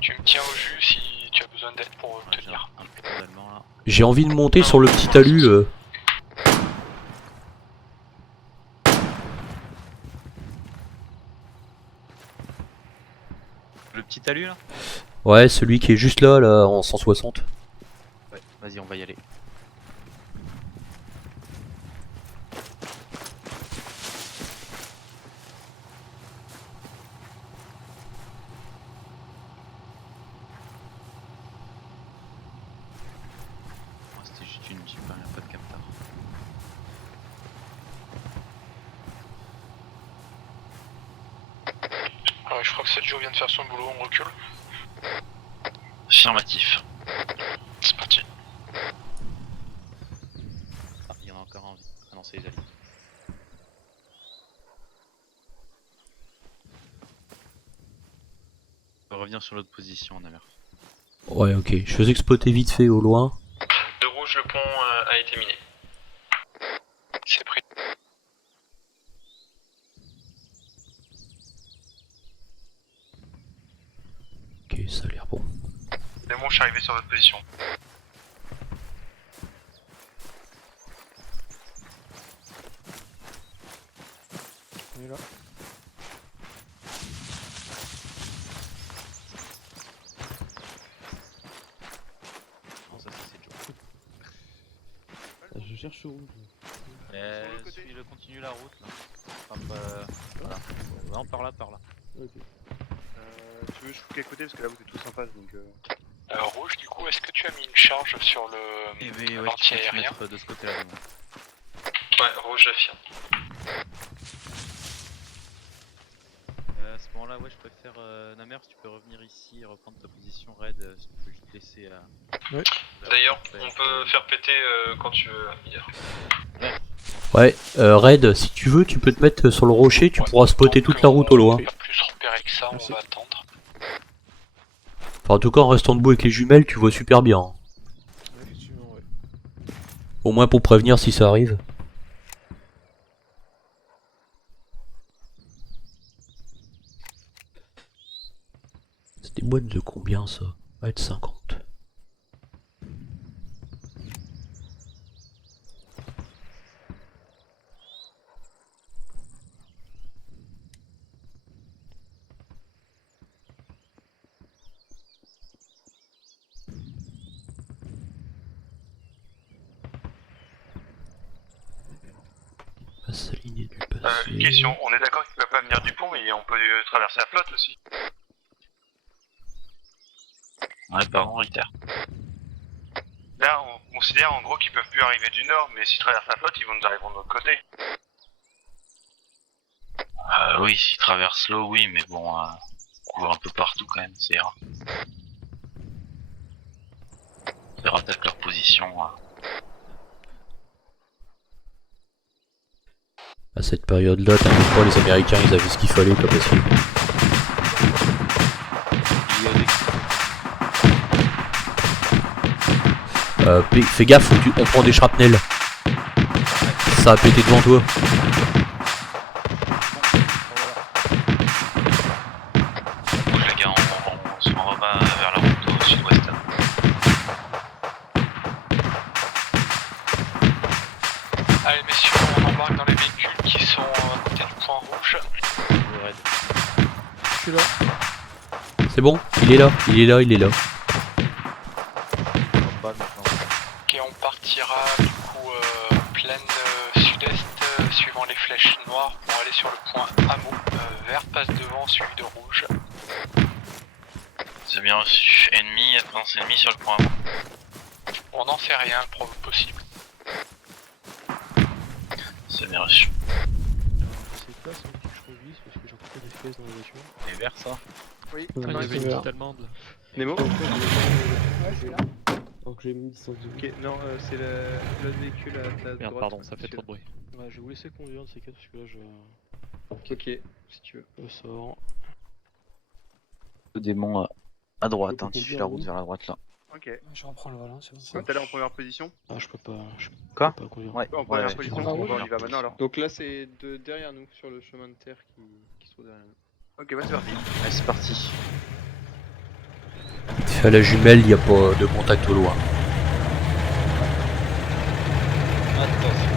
Tu me tiens au jus si tu as besoin d'aide pour te tenir. J'ai envie de monter sur le petit talus. Le petit talus, là? Ouais, celui qui est juste là, en 160. Ouais, vas-y, on va y aller. C'était juste une Jeep, hein, y a pas de capteur. Alors, je crois que cette Joe vient de faire son boulot, on recule. Affirmatif. C'est parti. Ah, il y en a encore un en vie. Ah non, c'est les alliés. On va revenir sur l'autre position, Namer. Ouais, ok. Je faisais spotter vite fait au loin. De rouge, le pont a été miné. C'est pris. Ok, ça a l'air bon. C'est bon, je suis arrivé sur votre position. On est là. Non, ça c'est Joe. Ah, je cherche rouge. Suis-le, continue la route là. Enfin, voilà. Non, par là. Ok. Tu veux, je fous quel côté parce que là vous êtes tous en face donc. Rouge, du coup, est-ce que tu as mis une charge sur le Eh ben, ouais, tu peux te l'anti-aérien? mettre de ce côté-là. Ouais, rouge, j'affirme. À ce moment-là, ouais, je préfère Namer, si tu peux revenir ici et reprendre ta position raid, si tu peux juste laisser Ouais. D'ailleurs, on peut faire péter quand tu veux, hier. Ouais, Red, si tu veux, tu peux te mettre sur le rocher, tu pourras spotter toute la route au loin. Pas plus repérer que ça, on va attendre. Enfin, en tout cas, en restant debout avec les jumelles, tu vois super bien. Ouais, effectivement, ouais. Au moins pour prévenir si ça arrive. C'est des boîtes de combien ça? Va être 50. S'aligner du passé. Une question, on est d'accord qu'il peut pas venir du pont, mais on peut traverser la flotte aussi. Ouais, pardon, Richter. Là, on considère en gros qu'ils peuvent plus arriver du nord, mais s'ils traversent la flotte, ils vont nous arriver de l'autre côté. Oui, s'ils traversent l'eau, oui, mais bon, on couvre un peu partout quand même, c'est ira. On verra peut-être leur position. À cette période-là, t'inquiète pas, les Américains ils avaient ce qu'il fallait comme possible. Fais gaffe, on prend des shrapnels. Ça a pété devant toi. Les gars, on va bon, il est là, il est là, il est là. Ok, on partira du coup plaine sud-est suivant les flèches noires pour aller sur le point hameau. Vert passe devant suivi de rouge. C'est bien reçu. Ennemi, avance ennemi sur le point. On n'en sait rien, possible. C'est bien reçu. C'est quoi ça que je revise parce que j'ai encore pas d'FPS dans la voiture. Et vert ça. Oui, Ouais, Il y non, avait c'est une vert. petite allemande. Nemo Ouais, je suis là. Alors que j'ai mis distance de Ok, non, c'est l'autre véhicule à ta droite. Merde, pardon, ça fait trop de bruit. Ouais, je vais vous laisser conduire de ces cas parce que là je Ok, si tu veux. sors. Le démon à droite, peux hein, tu suis conduire, la route oui. vers la droite là. Ok. Je reprends le volant, c'est bon. Comme t'as l'air en première position. Ah, je peux pas. Je Quoi peux pas conduire. Ouais, En ouais, première ouais, position, je bon, comprends. bah, on y va maintenant alors. Donc là, c'est derrière nous, sur le chemin de terre qui se trouve derrière nous. Ok, bah c'est parti. Allez, c'est parti. À la jumelle, il n'y a pas de contact au loin. Attention.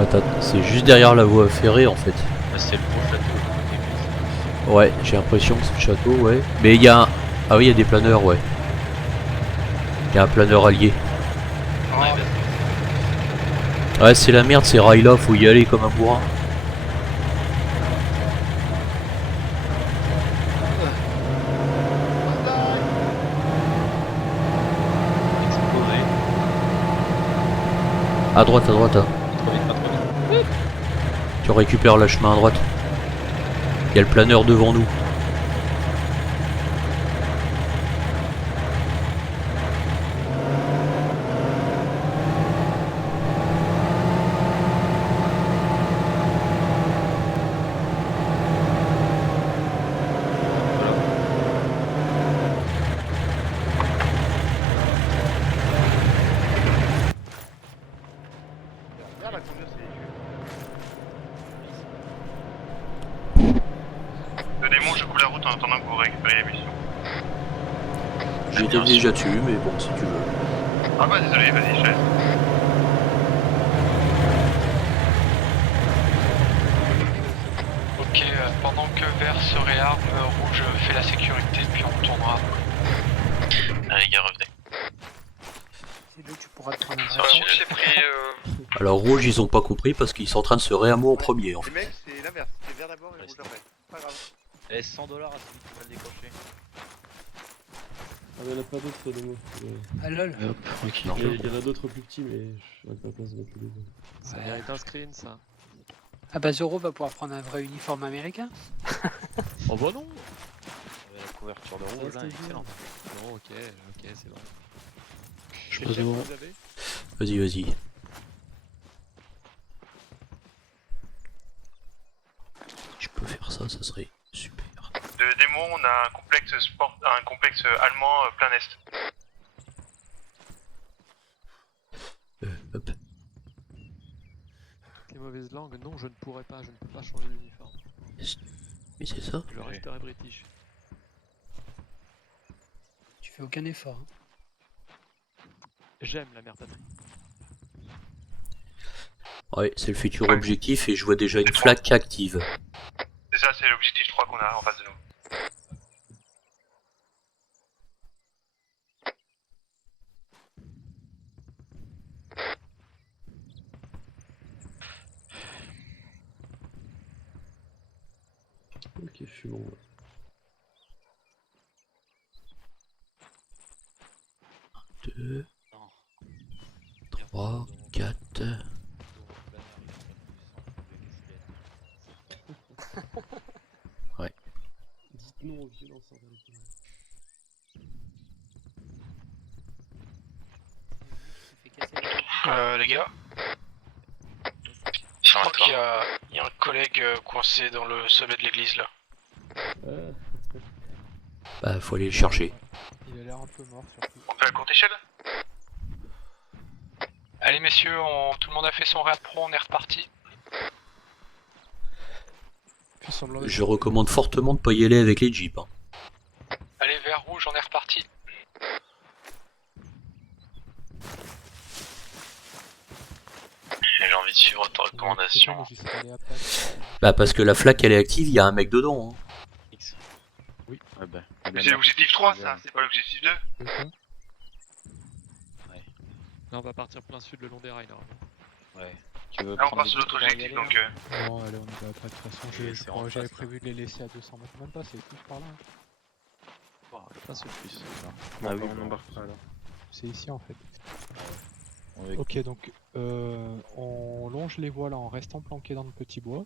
Attends, c'est juste derrière la voie ferrée en fait. C'est le gros château. Ouais, j'ai l'impression que c'est le château, ouais. Mais il y a un... Ah oui, il y a des planeurs, ouais. Il y a un planeur allié. Ouais, c'est la merde, ces rails là, faut y aller comme un bourrin. À droite, hein. Tu récupères le chemin à droite. Il y a le planeur devant nous. Regarde la conduire, c'est Le démon, je coupe la route en attendant que vous récupériez la mission. J'étais déjà dessus, mais bon, si tu veux. Ah bah désolé, vas-y, je te laisse. Ok, pendant que vert se réarme, rouge fait la sécurité, puis on tournera. Allez les gars, revenez. C'est là que tu pourras te prendre un Ça vrai va, temps. j'ai pris Alors rouge, ils ont pas compris parce qu'ils sont en train de se réamour en premier en Les fait. mecs, c'est l'inverse. C'est vert d'abord et rouge après. Pas grave. Et 100 $, à celui qui va le décrocher. Ah, mais il n'y en a pas d'autres de moi. Ah lol. Hop, tranquille. Il y en a d'autres plus petits, mais je n'aurais pas la place de mettre les deux. Ça mérite un screen ça. Ah bah Zoro va pouvoir prendre un vrai uniforme américain. Oh bah non. La couverture de rouge, là, excellent. Non, ok, c'est bon. Je passe devant. Vous avez Vas-y. Je peux faire ça, ça serait super. de démon, on a un complexe allemand plein est. Hop. Les mauvaises langues, non, je ne pourrais pas, je ne peux pas changer d'uniforme. Mais c'est ça. Je resterai british. Tu fais aucun effort. Hein. J'aime la mère patrie. Ouais, c'est le futur objectif et je vois déjà une flaque active. C'est ça, c'est l'objectif 3 qu'on a en face de nous. Ok, je suis bon. Ouais. 2, 3, 4. Ouais. Dites non aux violences envers les témoins. Les gars, je crois qu'il y a un collègue coincé dans le sommet de l'église là. Bah, faut aller le chercher. Il a l'air un peu mort surtout. On fait la courte échelle? Allez messieurs, tout le monde a fait son réad pro, on est reparti. Je recommande fortement de pas y aller avec les jeeps. Hein. Allez, vert rouge, on est reparti. J'ai envie de suivre ta recommandation. Bah parce que la flaque elle est active, il y a un mec dedans. Hein. Oui. Ouais, bah, Mais c'est l'objectif 3 ça, c'est pas l'objectif 2. Là on va partir plein sud le long des rails normalement. Ouais. Tu veux Là on part sur l'autre objectif donc... Non, allez, on y va après, de toute façon, j'avais prévu de les laisser à 200 mètres, même pas, c'est plus par là. Pas ce plus. Ah oui, on embarque pas alors. C'est ici en fait. Ok, donc on longe les voies là en restant planqué dans le petit bois.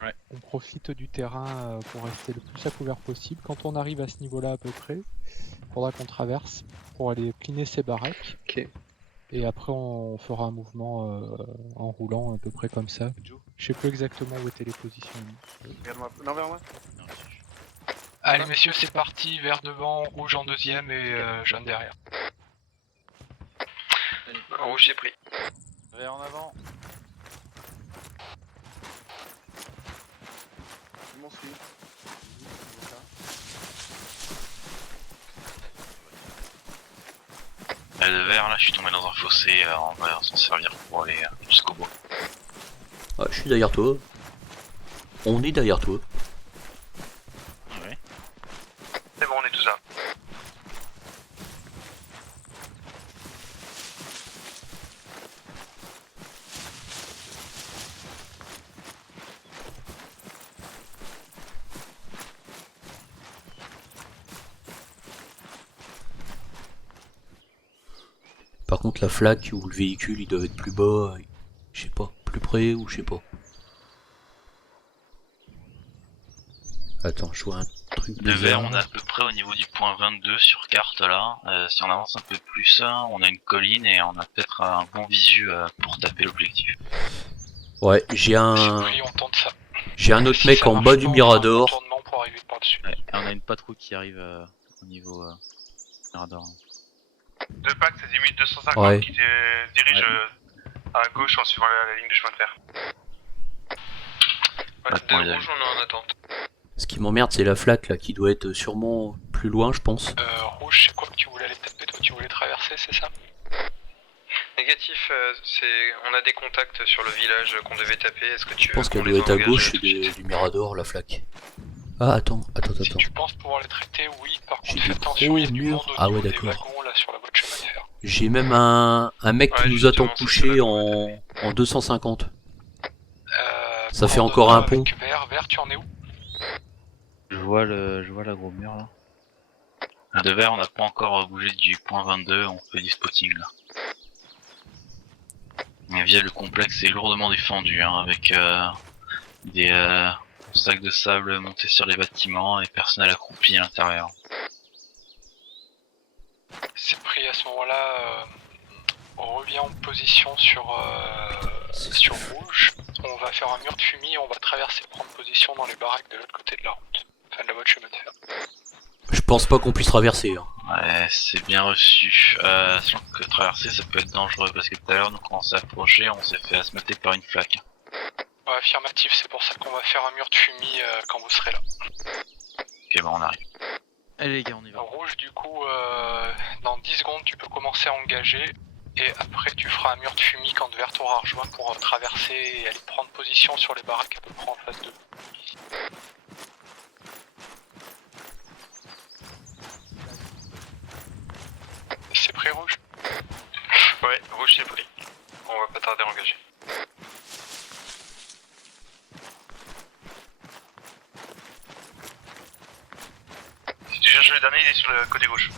Ouais. On profite du terrain pour rester le plus à couvert possible. Quand on arrive à ce niveau-là à peu près, il faudra qu'on traverse pour aller cliner ces baraques. Ok. Et après on fera un mouvement en roulant à peu près comme ça. Je sais plus exactement où étaient les positions. Regarde-moi. Non, vers moi. Allez messieurs, c'est parti, vert devant, rouge en deuxième et jaune derrière. Rouge c'est pris. Vert en avant. Je m'en suis. Le vert là, je suis tombé dans un fossé, on va s'en servir pour aller jusqu'au bout. Ouais, je suis derrière toi. On est derrière toi. Ouais. C'est bon, on est tous là. Par contre la flaque ou le véhicule ils doivent être plus bas, je sais pas, plus près ou je sais pas. Attends, je vois un truc Le vert, bizarre. on est à peu près au niveau du point 22 sur carte là. Si on avance un peu plus, on a une colline et on a peut-être un bon visu pour taper l'objectif. Ouais, j'ai un... Oui, on tente ça. J'ai un autre Si mec ça en marche bas pas, du on Mirador. fera un contournement pour arriver par-dessus. Ouais, et on a une patrouille qui arrive au niveau Mirador. Deux packs, c'est 10250 Ouais. qui dirige à gauche en suivant la ligne de chemin de fer. Ouais, deux rouges, on est en attente. Ce qui m'emmerde c'est la flaque là qui doit être sûrement plus loin je pense. Rouge, c'est quoi que tu voulais aller taper toi? Tu voulais traverser, c'est ça? Négatif, on a des contacts sur le village qu'on devait taper. Est-ce que tu Je pense qu'elle doit être à gauche du Mirador la flaque. Ah attends. Si tu penses pouvoir les traiter, oui. Par contre, fais attention, il y a du monde au Ah ouais niveau des d'accord. wagons là sur la voie de chemin de fer. J'ai même un mec qui nous attend couché en 250. Ça fait encore un pont. Vert, tu en es où? Je vois la gros mur là. De vert, on n'a pas encore bougé du point 22, on fait du spotting là. Et via le complexe est lourdement défendu, hein, avec des sacs de sable montés sur les bâtiments et personnel accroupi à l'intérieur. C'est pris à ce moment-là. On revient en position sur rouge. On va faire un mur de fumée et on va traverser, prendre position dans les baraques de l'autre côté de la route. Enfin de la voie de chemin de fer. Je pense pas qu'on puisse traverser. Hein. Ouais, c'est bien reçu. Sachant que traverser ça peut être dangereux parce que tout à l'heure, nous quand on s'est approché, on s'est fait asmater par une flaque. Ouais, affirmatif, c'est pour ça qu'on va faire un mur de fumée quand vous serez là. Ok, bon, on arrive. Allez les gars, on y va. Rouge, du coup, dans 10 secondes, tu peux commencer à engager. Et après, tu feras un mur de fumée quand vert t'aura rejoint pour traverser et aller prendre position sur les baraques à peu près en face de. C'est pris rouge? Ouais, rouge c'est pris. On va pas tarder à engager. Si tu cherches le dernier, il est sur le côté gauche.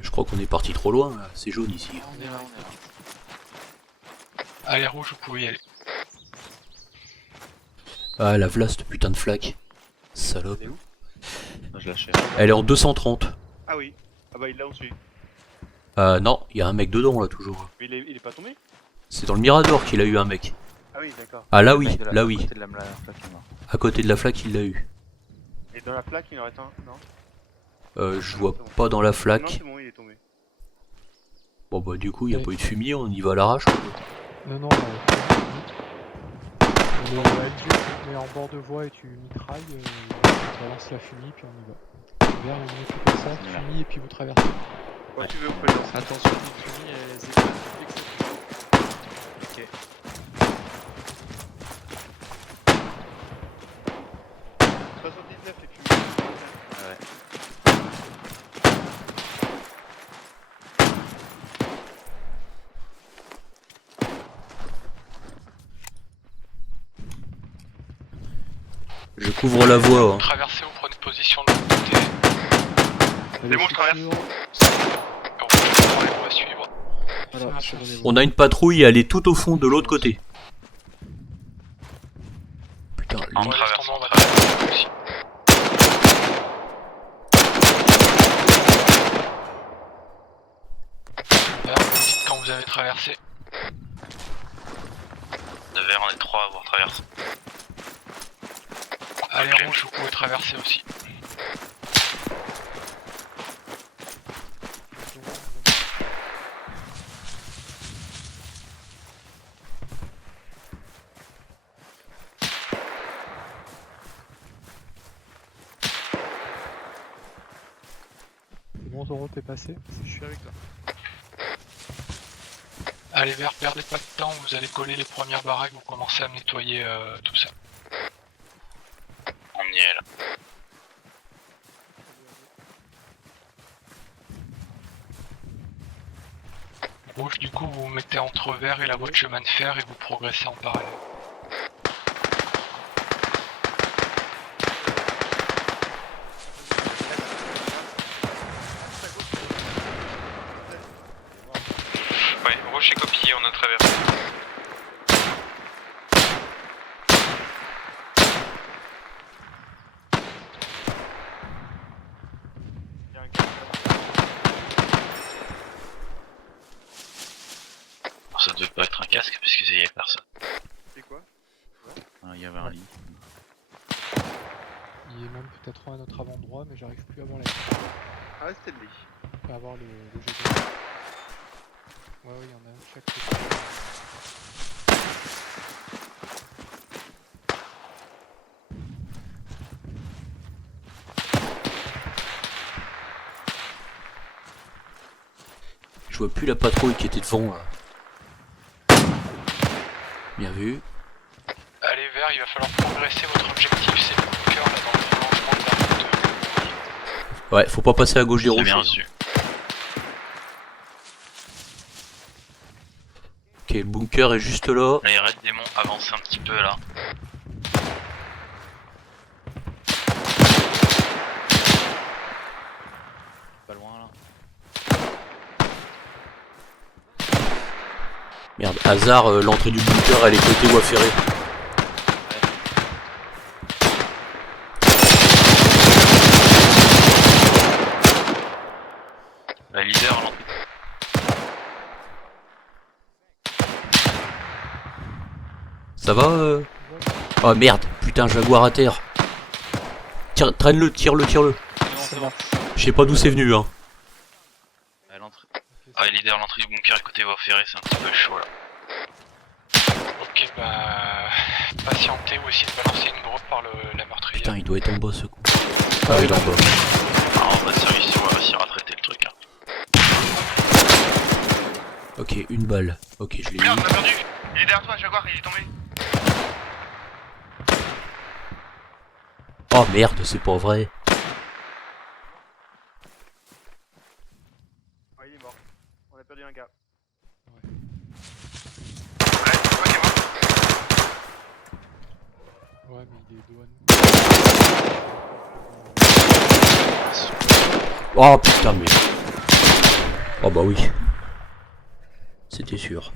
Je crois qu'on est parti trop loin là, c'est jaune ici. On est là. Allez rouge, vous pouvez y aller. Ah la v'là cette putain de flaque. Salope. Elle est où? Non, je la cherche. Elle est en 230. Ah oui. Ah bah il l'a au-dessus. Non, il y a un mec dedans là toujours. Mais il est pas tombé? C'est dans le Mirador qu'il a eu un mec. Ah oui, d'accord. Ah là oui, là oui. À côté de la flaque, il est mort. À côté de la flaque, il l'a eu. Et dans la flaque, il en reste un, non? Je vois pas dans la Non, flaque. c'est bon, il est tombé. Bon bah du coup, il y a pas eu de fumier, on y va à l'arrache. Non, on est en bord de voie et tu mitrailles, tu balances la fumée puis on y va. Vert, on y fait comme ça, fumée et puis vous traversez. Quand tu veux, on peut le lancer. Attention, les fumis, elles éclatent exceptionnellement. Ok. les fumis. Ouais. Je couvre la voie. Hein. Traversez, vous prenez position de l'autre côté. C'est bon, je traverse. On va suivre. Voilà, On a une patrouille, elle est tout au fond de l'autre côté. Putain, En Bon, traversant, laisse tomber, on va traverser aussi. Là, vous me dites quand vous avez traversé. De vert, on est 3 à avoir traversé. Allez, Ok. rouge, vous pouvez traverser aussi. C'est bon, Zoro, t'es passé? Je suis avec toi. Allez, vert, perdez pas de temps, vous allez coller les premières baraques, vous commencez à nettoyer tout ça. On y est là. Rouge, du coup, vous vous mettez entre vert et la voie de chemin de fer et vous progressez en parallèle. Ouais, rouge est copié, on a traversé. Alors, ça devait pas être un casque puisqu'il y avait personne. C'est quoi? Il y avait un lit. Il est même peut-être un à notre avant droit, mais j'arrive plus à voir la Ah, c'était le lit. à avoir le GD. Ouais, il y en a un de chaque côté. je vois plus la patrouille qui était devant là. Bien vu. Allez, vert, il va falloir progresser, votre objectif c'est le bunker là dans le prolongement de la route. Ouais, faut pas passer à gauche des C'est rochers. bien hein. reçu. Ok, le bunker est juste là. Les raids démons avancent un petit peu là. Pas loin là. Merde, hasard, l'entrée du bunker elle est côté voie ferrée. La leader à l'entrée. Ça va Oh merde, putain, Jaguar à terre. Traîne-le, tire-le. Je sais pas d'où c'est venu, hein. À l'entrée. Ah, leader, l'entrée du bunker est côté voie ferrée, c'est un petit peu chaud là. Ok, bah. Patientez ou essayez de balancer une drogue par la meurtrière. Putain, il doit être en bas ce coup. Ah, il est en bas. Ah, on va service, on va réussir à traiter le truc. Hein. Ok, une balle. Ok, je l'ai Merde, mis. on a perdu! Il est derrière toi, Jaguar, il est tombé! Oh merde, c'est pas vrai. Ouais, il est mort. On a perdu un gars. Ouais, mais il est douane. Oh putain, mais. Oh bah oui. C'était sûr.